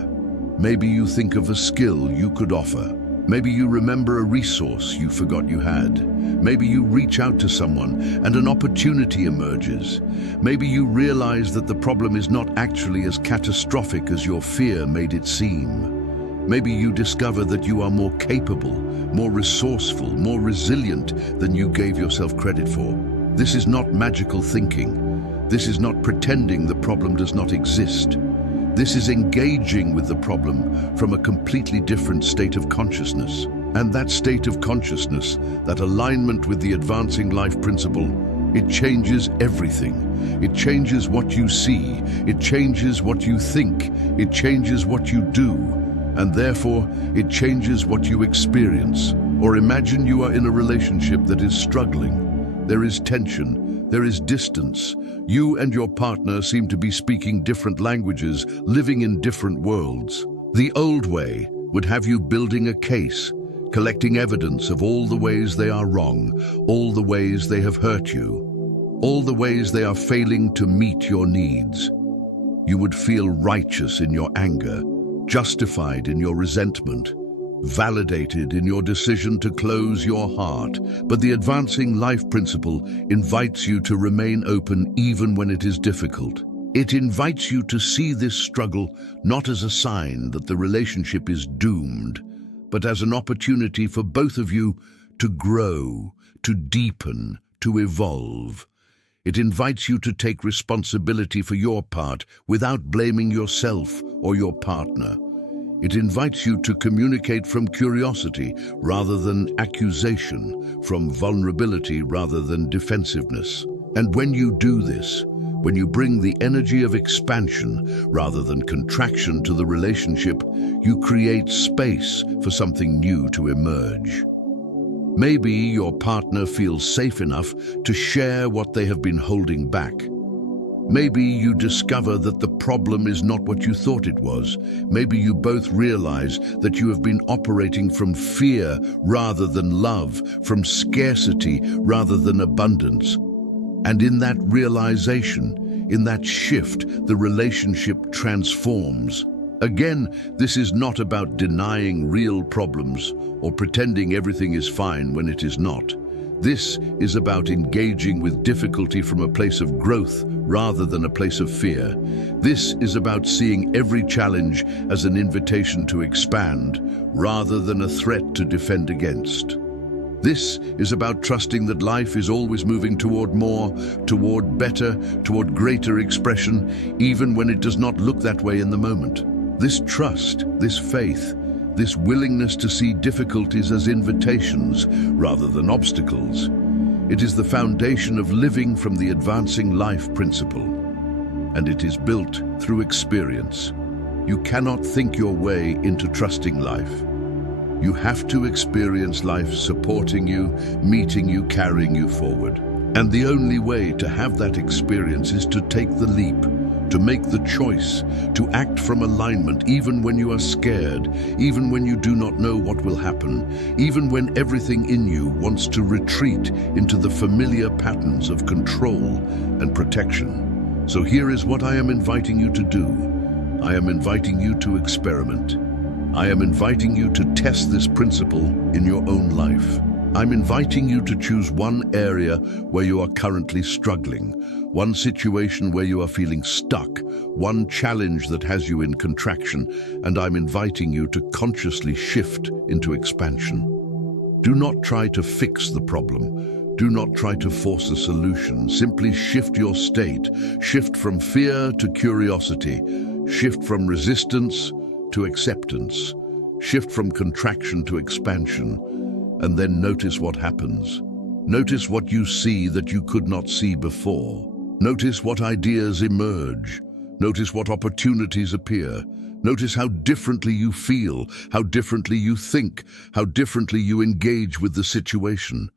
Maybe you think of a skill you could offer. Maybe you remember a resource you forgot you had. Maybe you reach out to someone and an opportunity emerges. Maybe you realize that the problem is not actually as catastrophic as your fear made it seem. Maybe you discover that you are more capable, more resourceful, more resilient than you gave yourself credit for. This is not magical thinking. This is not pretending the problem does not exist. This is engaging with the problem from a completely different state of consciousness. And that state of consciousness, that alignment with the advancing life principle, it changes everything. It changes what you see. It changes what you think. It changes what you do. And therefore, it changes what you experience. Or imagine you are in a relationship that is struggling. There is tension. There is distance. You and your partner seem to be speaking different languages, living in different worlds. The old way would have you building a case, collecting evidence of all the ways they are wrong, all the ways they have hurt you, all the ways they are failing to meet your needs. You would feel righteous in your anger, justified in your resentment, validated in your decision to close your heart. But the advancing life principle invites you to remain open even when it is difficult. It invites you to see this struggle not as a sign that the relationship is doomed, but as an opportunity for both of you to grow, to deepen, to evolve. It invites you to take responsibility for your part without blaming yourself or your partner. It invites you to communicate from curiosity rather than accusation, from vulnerability rather than defensiveness. And when you do this, when you bring the energy of expansion rather than contraction to the relationship, you create space for something new to emerge. Maybe your partner feels safe enough to share what they have been holding back. Maybe you discover that the problem is not what you thought it was. Maybe you both realize that you have been operating from fear rather than love, from scarcity rather than abundance. And in that realization, in that shift, the relationship transforms. Again, this is not about denying real problems or pretending everything is fine when it is not. This is about engaging with difficulty from a place of growth rather than a place of fear. This is about seeing every challenge as an invitation to expand rather than a threat to defend against. This is about trusting that life is always moving toward more, toward better, toward greater expression, even when it does not look that way in the moment. This trust, this faith, this willingness to see difficulties as invitations rather than obstacles, it is the foundation of living from the advancing life principle. And it is built through experience. You cannot think your way into trusting life. You have to experience life supporting you, meeting you, carrying you forward. And the only way to have that experience is to take the leap, to make the choice, to act from alignment even when you are scared, even when you do not know what will happen, even when everything in you wants to retreat into the familiar patterns of control and protection. So here is what I am inviting you to do. I am inviting you to experiment. I am inviting you to test this principle in your own life. I'm inviting you to choose one area where you are currently struggling, one situation where you are feeling stuck, one challenge that has you in contraction, and I'm inviting you to consciously shift into expansion. Do not try to fix the problem. Do not try to force a solution. Simply shift your state. Shift from fear to curiosity. Shift from resistance to acceptance. Shift from contraction to expansion. And then notice what happens. Notice what you see that you could not see before. Notice what ideas emerge. Notice what opportunities appear. Notice how differently you feel, how differently you think, how differently you engage with the situation.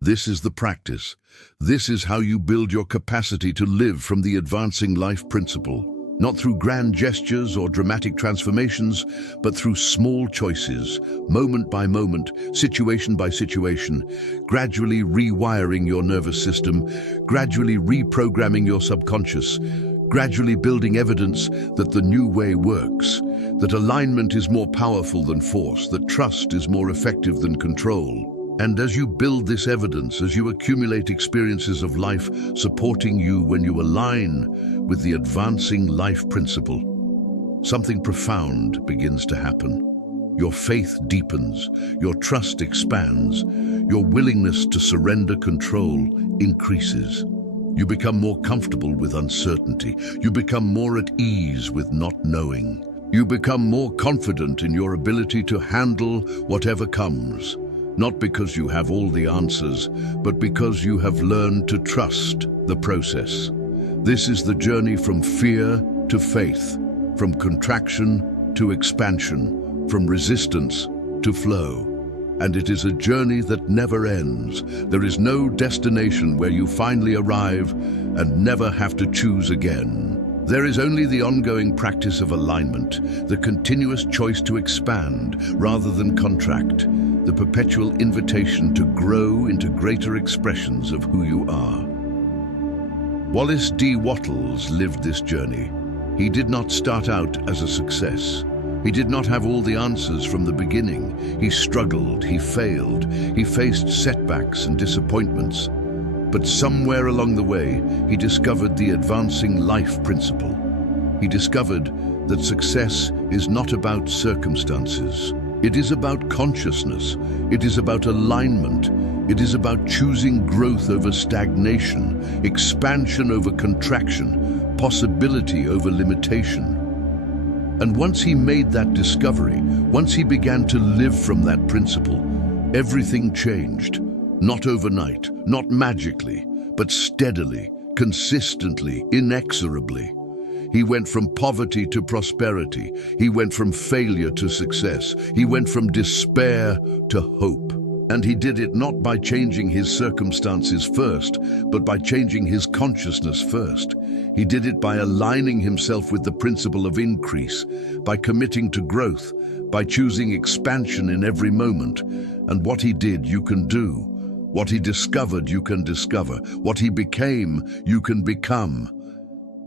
This is the practice. This is how you build your capacity to live from the advancing life principle. Not through grand gestures or dramatic transformations, but through small choices, moment by moment, situation by situation, gradually rewiring your nervous system, gradually reprogramming your subconscious, gradually building evidence that the new way works, that alignment is more powerful than force, that trust is more effective than control. And as you build this evidence, as you accumulate experiences of life supporting you when you align with the advancing life principle, something profound begins to happen. Your faith deepens, your trust expands, your willingness to surrender control increases. You become more comfortable with uncertainty. You become more at ease with not knowing. You become more confident in your ability to handle whatever comes. Not because you have all the answers, but because you have learned to trust the process. This is the journey from fear to faith, from contraction to expansion, from resistance to flow. And it is a journey that never ends. There is no destination where you finally arrive and never have to choose again. There is only the ongoing practice of alignment, the continuous choice to expand rather than contract, the perpetual invitation to grow into greater expressions of who you are. Wallace D. Wattles lived this journey. He did not start out as a success. He did not have all the answers from the beginning. He struggled, he failed, he faced setbacks and disappointments. But somewhere along the way, he discovered the advancing life principle. He discovered that success is not about circumstances. It is about consciousness. It is about alignment. It is about choosing growth over stagnation, expansion over contraction, possibility over limitation. And once he made that discovery, once he began to live from that principle, everything changed. Not overnight, not magically, but steadily, consistently, inexorably. He went from poverty to prosperity. He went from failure to success. He went from despair to hope. And he did it not by changing his circumstances first, but by changing his consciousness first. He did it by aligning himself with the principle of increase, by committing to growth, by choosing expansion in every moment. And what he did, you can do. What he discovered, you can discover. What he became, you can become.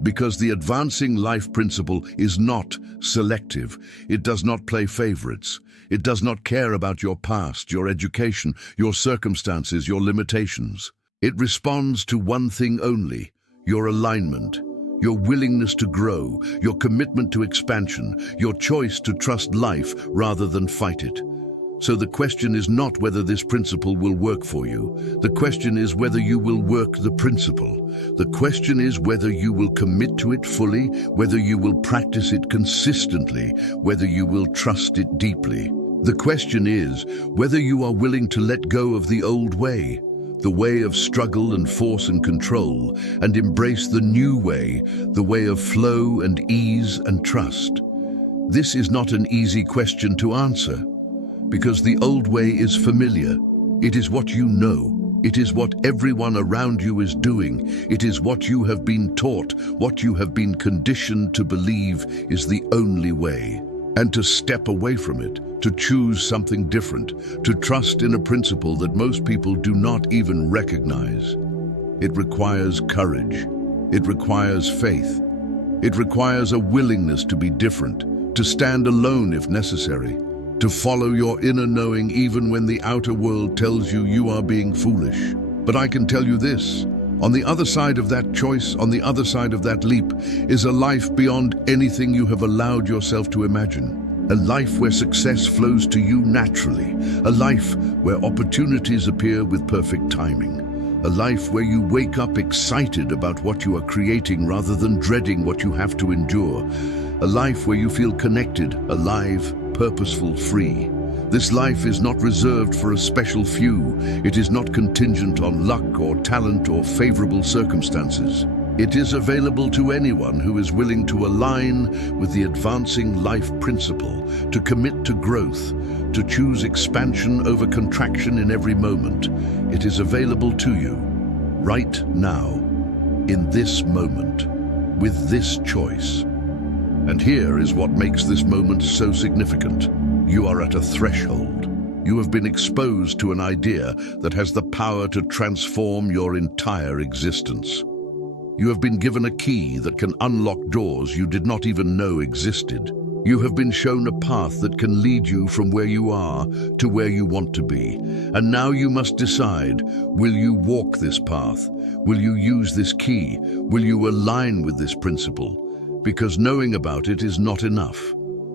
Because the advancing life principle is not selective. It does not play favorites. It does not care about your past, your education, your circumstances, your limitations. It responds to one thing only: your alignment, your willingness to grow, your commitment to expansion, your choice to trust life rather than fight it. So the question is not whether this principle will work for you. The question is whether you will work the principle. The question is whether you will commit to it fully, whether you will practice it consistently, whether you will trust it deeply. The question is whether you are willing to let go of the old way, the way of struggle and force and control, and embrace the new way, the way of flow and ease and trust. This is not an easy question to answer, because the old way is familiar. It is what you know. It is what everyone around you is doing. It is what you have been taught, what you have been conditioned to believe is the only way. And to step away from it, to choose something different, to trust in a principle that most people do not even recognize. It requires courage. It requires faith. It requires a willingness to be different, to stand alone if necessary, to follow your inner knowing even when the outer world tells you you are being foolish. But I can tell you this, on the other side of that choice, on the other side of that leap, is a life beyond anything you have allowed yourself to imagine. A life where success flows to you naturally. A life where opportunities appear with perfect timing. A life where you wake up excited about what you are creating rather than dreading what you have to endure. A life where you feel connected, alive, purposeful, free. This life is not reserved for a special few. It is not contingent on luck or talent or favorable circumstances. It is available to anyone who is willing to align with the advancing life principle, to commit to growth, to choose expansion over contraction in every moment. It is available to you, right now, in this moment, with this choice. And here is what makes this moment so significant. You are at a threshold. You have been exposed to an idea that has the power to transform your entire existence. You have been given a key that can unlock doors you did not even know existed. You have been shown a path that can lead you from where you are to where you want to be. And now you must decide, will you walk this path? Will you use this key? Will you align with this principle? Because knowing about it is not enough.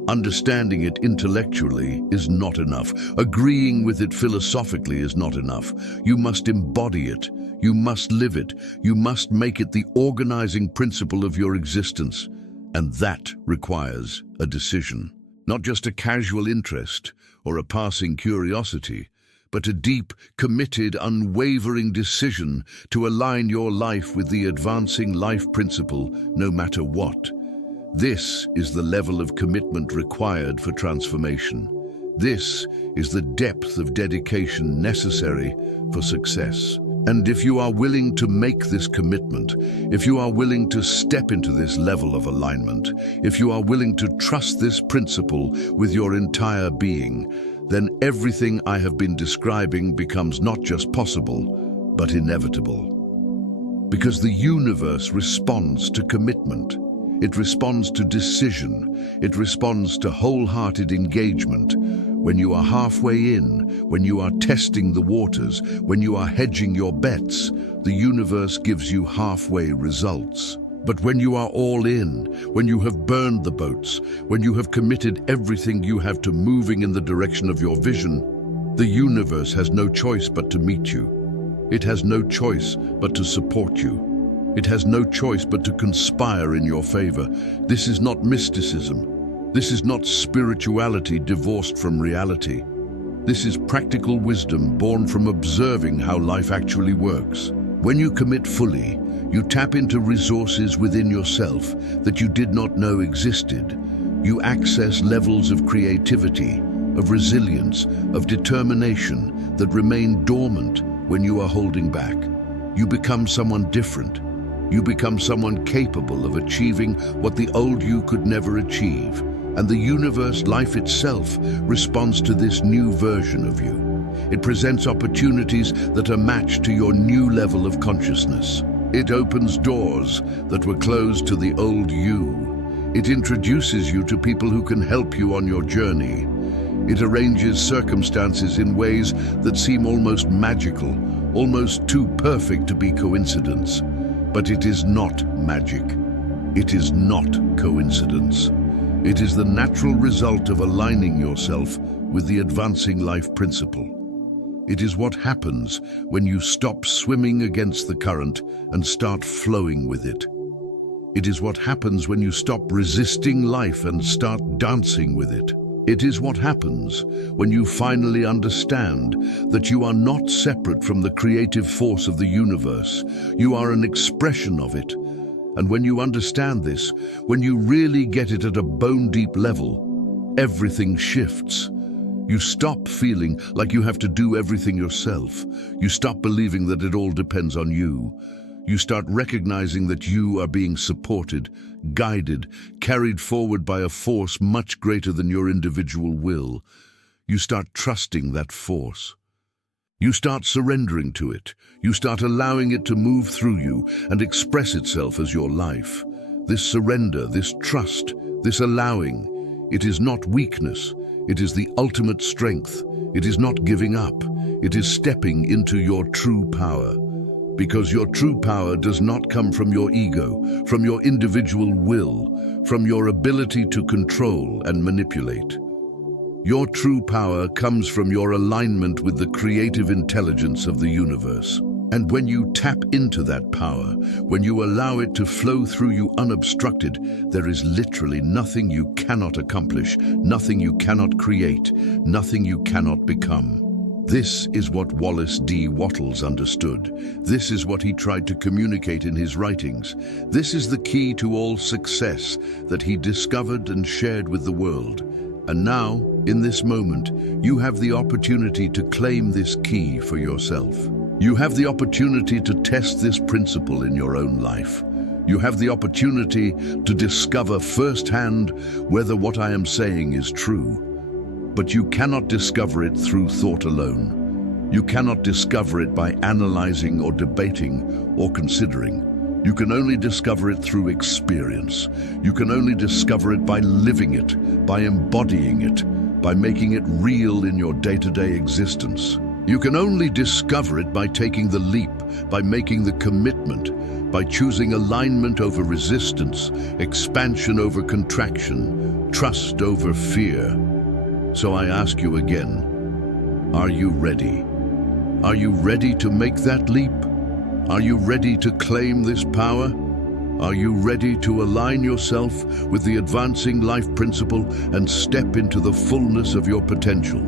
Understanding it intellectually is not enough. Agreeing with it philosophically is not enough. You must embody it. You must live it. You must make it the organizing principle of your existence. And that requires a decision. Not just a casual interest or a passing curiosity, but a deep, committed, unwavering decision to align your life with the advancing life principle, no matter what. This is the level of commitment required for transformation. This is the depth of dedication necessary for success. And if you are willing to make this commitment, if you are willing to step into this level of alignment, if you are willing to trust this principle with your entire being, then everything I have been describing becomes not just possible, but inevitable. Because the universe responds to commitment. It responds to decision. It responds to wholehearted engagement. When you are halfway in, when you are testing the waters, when you are hedging your bets, the universe gives you halfway results. But when you are all in, when you have burned the boats, when you have committed everything you have to moving in the direction of your vision, the universe has no choice but to meet you. It has no choice but to support you. It has no choice but to conspire in your favor. This is not mysticism. This is not spirituality divorced from reality. This is practical wisdom born from observing how life actually works. When you commit fully, you tap into resources within yourself that you did not know existed. You access levels of creativity, of resilience, of determination that remain dormant when you are holding back. You become someone different. You become someone capable of achieving what the old you could never achieve. And the universe, life itself, responds to this new version of you. It presents opportunities that are matched to your new level of consciousness. It opens doors that were closed to the old you. It introduces you to people who can help you on your journey. It arranges circumstances in ways that seem almost magical, almost too perfect to be coincidence. But it is not magic. It is not coincidence. It is the natural result of aligning yourself with the advancing life principle. It is what happens when you stop swimming against the current and start flowing with it. It is what happens when you stop resisting life and start dancing with it. It is what happens when you finally understand that you are not separate from the creative force of the universe. You are an expression of it. And when you understand this, when you really get it at a bone-deep level, everything shifts. You stop feeling like you have to do everything yourself. You stop believing that it all depends on you. You start recognizing that you are being supported, guided, carried forward by a force much greater than your individual will. You start trusting that force. You start surrendering to it. You start allowing it to move through you and express itself as your life. This surrender, this trust, this allowing, it is not weakness. It is the ultimate strength. It is not giving up. It is stepping into your true power. Because your true power does not come from your ego, from your individual will, from your ability to control and manipulate. Your true power comes from your alignment with the creative intelligence of the universe. And when you tap into that power, when you allow it to flow through you unobstructed, there is literally nothing you cannot accomplish, nothing you cannot create, nothing you cannot become. This is what Wallace D. Wattles understood. This is what he tried to communicate in his writings. This is the key to all success that he discovered and shared with the world. And now, in this moment, you have the opportunity to claim this key for yourself. You have the opportunity to test this principle in your own life. You have the opportunity to discover firsthand whether what I am saying is true. But you cannot discover it through thought alone. You cannot discover it by analyzing or debating or considering. You can only discover it through experience. You can only discover it by living it, by embodying it, by making it real in your day-to-day existence. You can only discover it by taking the leap, by making the commitment, by choosing alignment over resistance, expansion over contraction, trust over fear. So I ask you again, are you ready? Are you ready to make that leap? Are you ready to claim this power? Are you ready to align yourself with the advancing life principle and step into the fullness of your potential?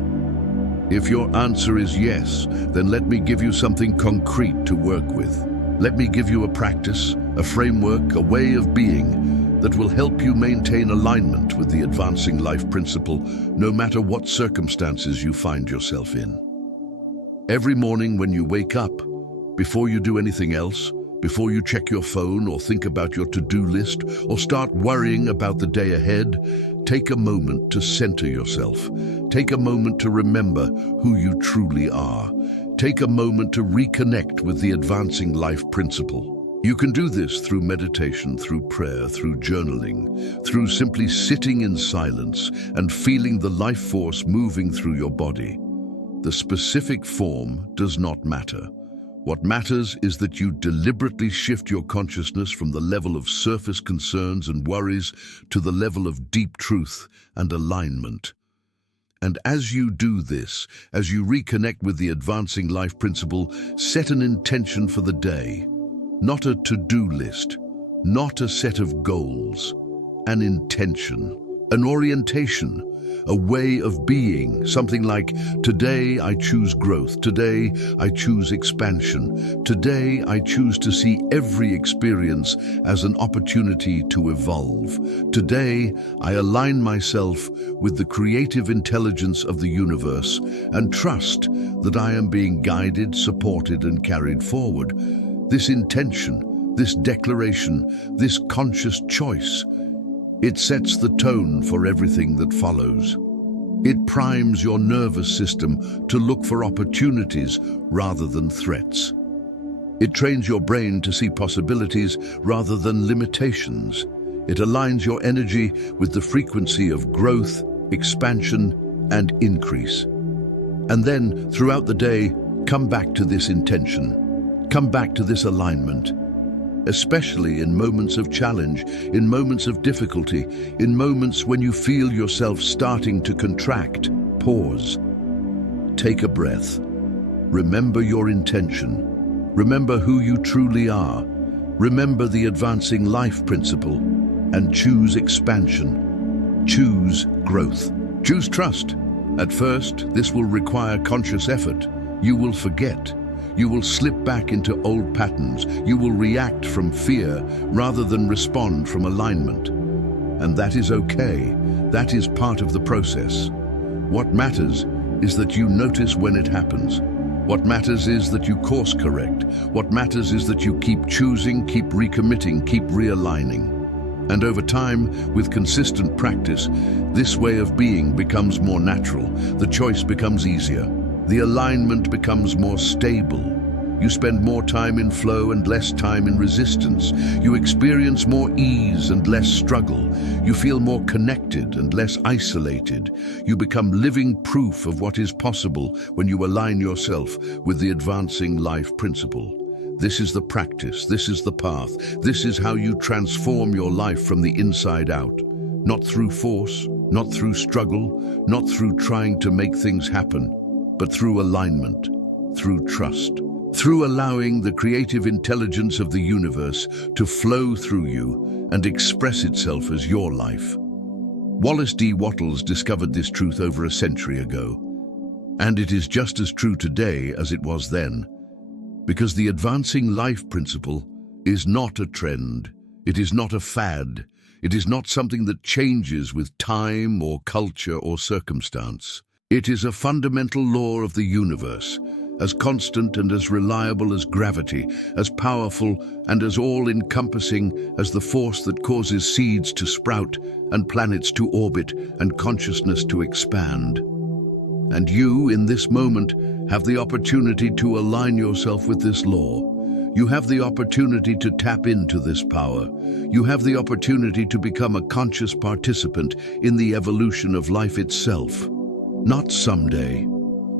If your answer is yes, then let me give you something concrete to work with. Let me give you a practice, a framework, a way of being that will help you maintain alignment with the advancing life principle, no matter what circumstances you find yourself in. Every morning when you wake up, before you do anything else, before you check your phone or think about your to-do list or start worrying about the day ahead, take a moment to center yourself. Take a moment to remember who you truly are. Take a moment to reconnect with the advancing life principle. You can do this through meditation, through prayer, through journaling, through simply sitting in silence and feeling the life force moving through your body. The specific form does not matter. What matters is that you deliberately shift your consciousness from the level of surface concerns and worries to the level of deep truth and alignment. And as you do this, as you reconnect with the advancing life principle, set an intention for the day. Not a to-do list, not a set of goals, an intention, an orientation, a way of being, something like, today I choose growth, today I choose expansion, today I choose to see every experience as an opportunity to evolve. Today I align myself with the creative intelligence of the universe and trust that I am being guided, supported, and carried forward. This intention, this declaration, this conscious choice, it sets the tone for everything that follows. It primes your nervous system to look for opportunities rather than threats. It trains your brain to see possibilities rather than limitations. It aligns your energy with the frequency of growth, expansion, and increase. And then, throughout the day, come back to this intention. Come back to this alignment. Especially in moments of challenge, in moments of difficulty, in moments when you feel yourself starting to contract, pause. Take a breath. Remember your intention. Remember who you truly are. Remember the advancing life principle and choose expansion. Choose growth. Choose trust. At first, this will require conscious effort. You will forget. You will slip back into old patterns. You will react from fear rather than respond from alignment. And that is okay. That is part of the process. What matters is that you notice when it happens. What matters is that you course correct. What matters is that you keep choosing, keep recommitting, keep realigning. And over time, with consistent practice, this way of being becomes more natural. The choice becomes easier. The alignment becomes more stable. You spend more time in flow and less time in resistance. You experience more ease and less struggle. You feel more connected and less isolated. You become living proof of what is possible when you align yourself with the advancing life principle. This is the practice, this is the path, this is how you transform your life from the inside out. Not through force, not through struggle, not through trying to make things happen, but through alignment, through trust. Through allowing the creative intelligence of the universe to flow through you and express itself as your life. Wallace D. Wattles discovered this truth over a century ago, and it is just as true today as it was then, because the advancing life principle is not a trend, it is not a fad, it is not something that changes with time or culture or circumstance. It is a fundamental law of the universe, as constant and as reliable as gravity, as powerful and as all-encompassing as the force that causes seeds to sprout and planets to orbit and consciousness to expand. And you, in this moment, have the opportunity to align yourself with this law. You have the opportunity to tap into this power. You have the opportunity to become a conscious participant in the evolution of life itself. Not someday.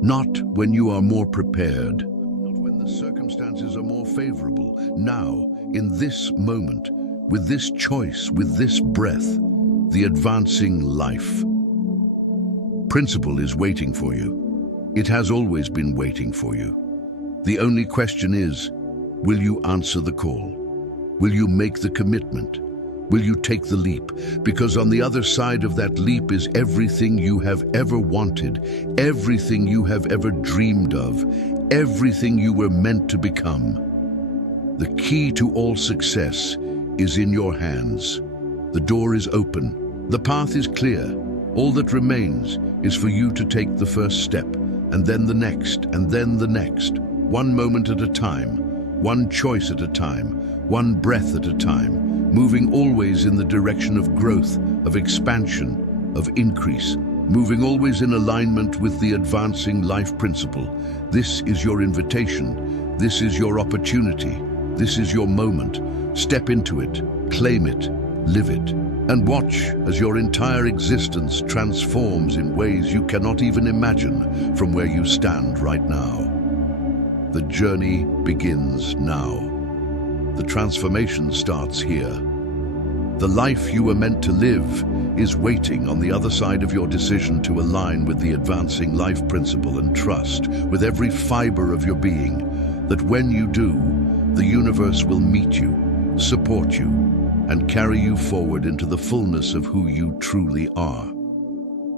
Not when you are more prepared, not when the circumstances are more favorable. Now, in this moment, with this choice, with this breath, the advancing life principle is waiting for you. It has always been waiting for you. The only question is, will you answer the call? Will you make the commitment? Will you take the leap? Because on the other side of that leap is everything you have ever wanted, everything you have ever dreamed of, everything you were meant to become. The key to all success is in your hands. The door is open. The path is clear. All that remains is for you to take the first step, and then the next, and then the next, one moment at a time, one choice at a time, one breath at a time, moving always in the direction of growth, of expansion, of increase, moving always in alignment with the advancing life principle. This is your invitation. This is your opportunity. This is your moment. Step into it, claim it, live it, and watch as your entire existence transforms in ways you cannot even imagine from where you stand right now. The journey begins now. The transformation starts here. The life you were meant to live is waiting on the other side of your decision to align with the advancing life principle and trust with every fiber of your being that when you do, the universe will meet you, support you, and carry you forward into the fullness of who you truly are.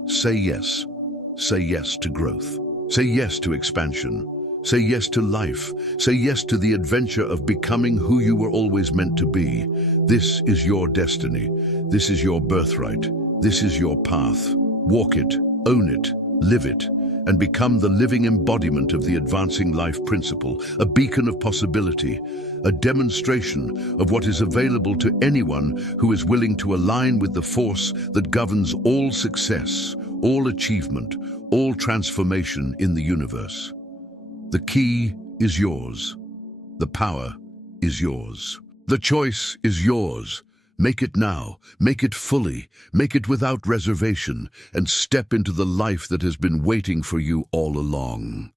Say yes. Say yes to growth. Say yes to expansion. Say yes to life. Say yes to the adventure of becoming who you were always meant to be. This is your destiny. This is your birthright. This is your path. Walk it, own it, live it, and become the living embodiment of the advancing life principle, a beacon of possibility, a demonstration of what is available to anyone who is willing to align with the force that governs all success, all achievement, all transformation in the universe. The key is yours. The power is yours. The choice is yours. Make it now. Make it fully. Make it without reservation, and step into the life that has been waiting for you all along.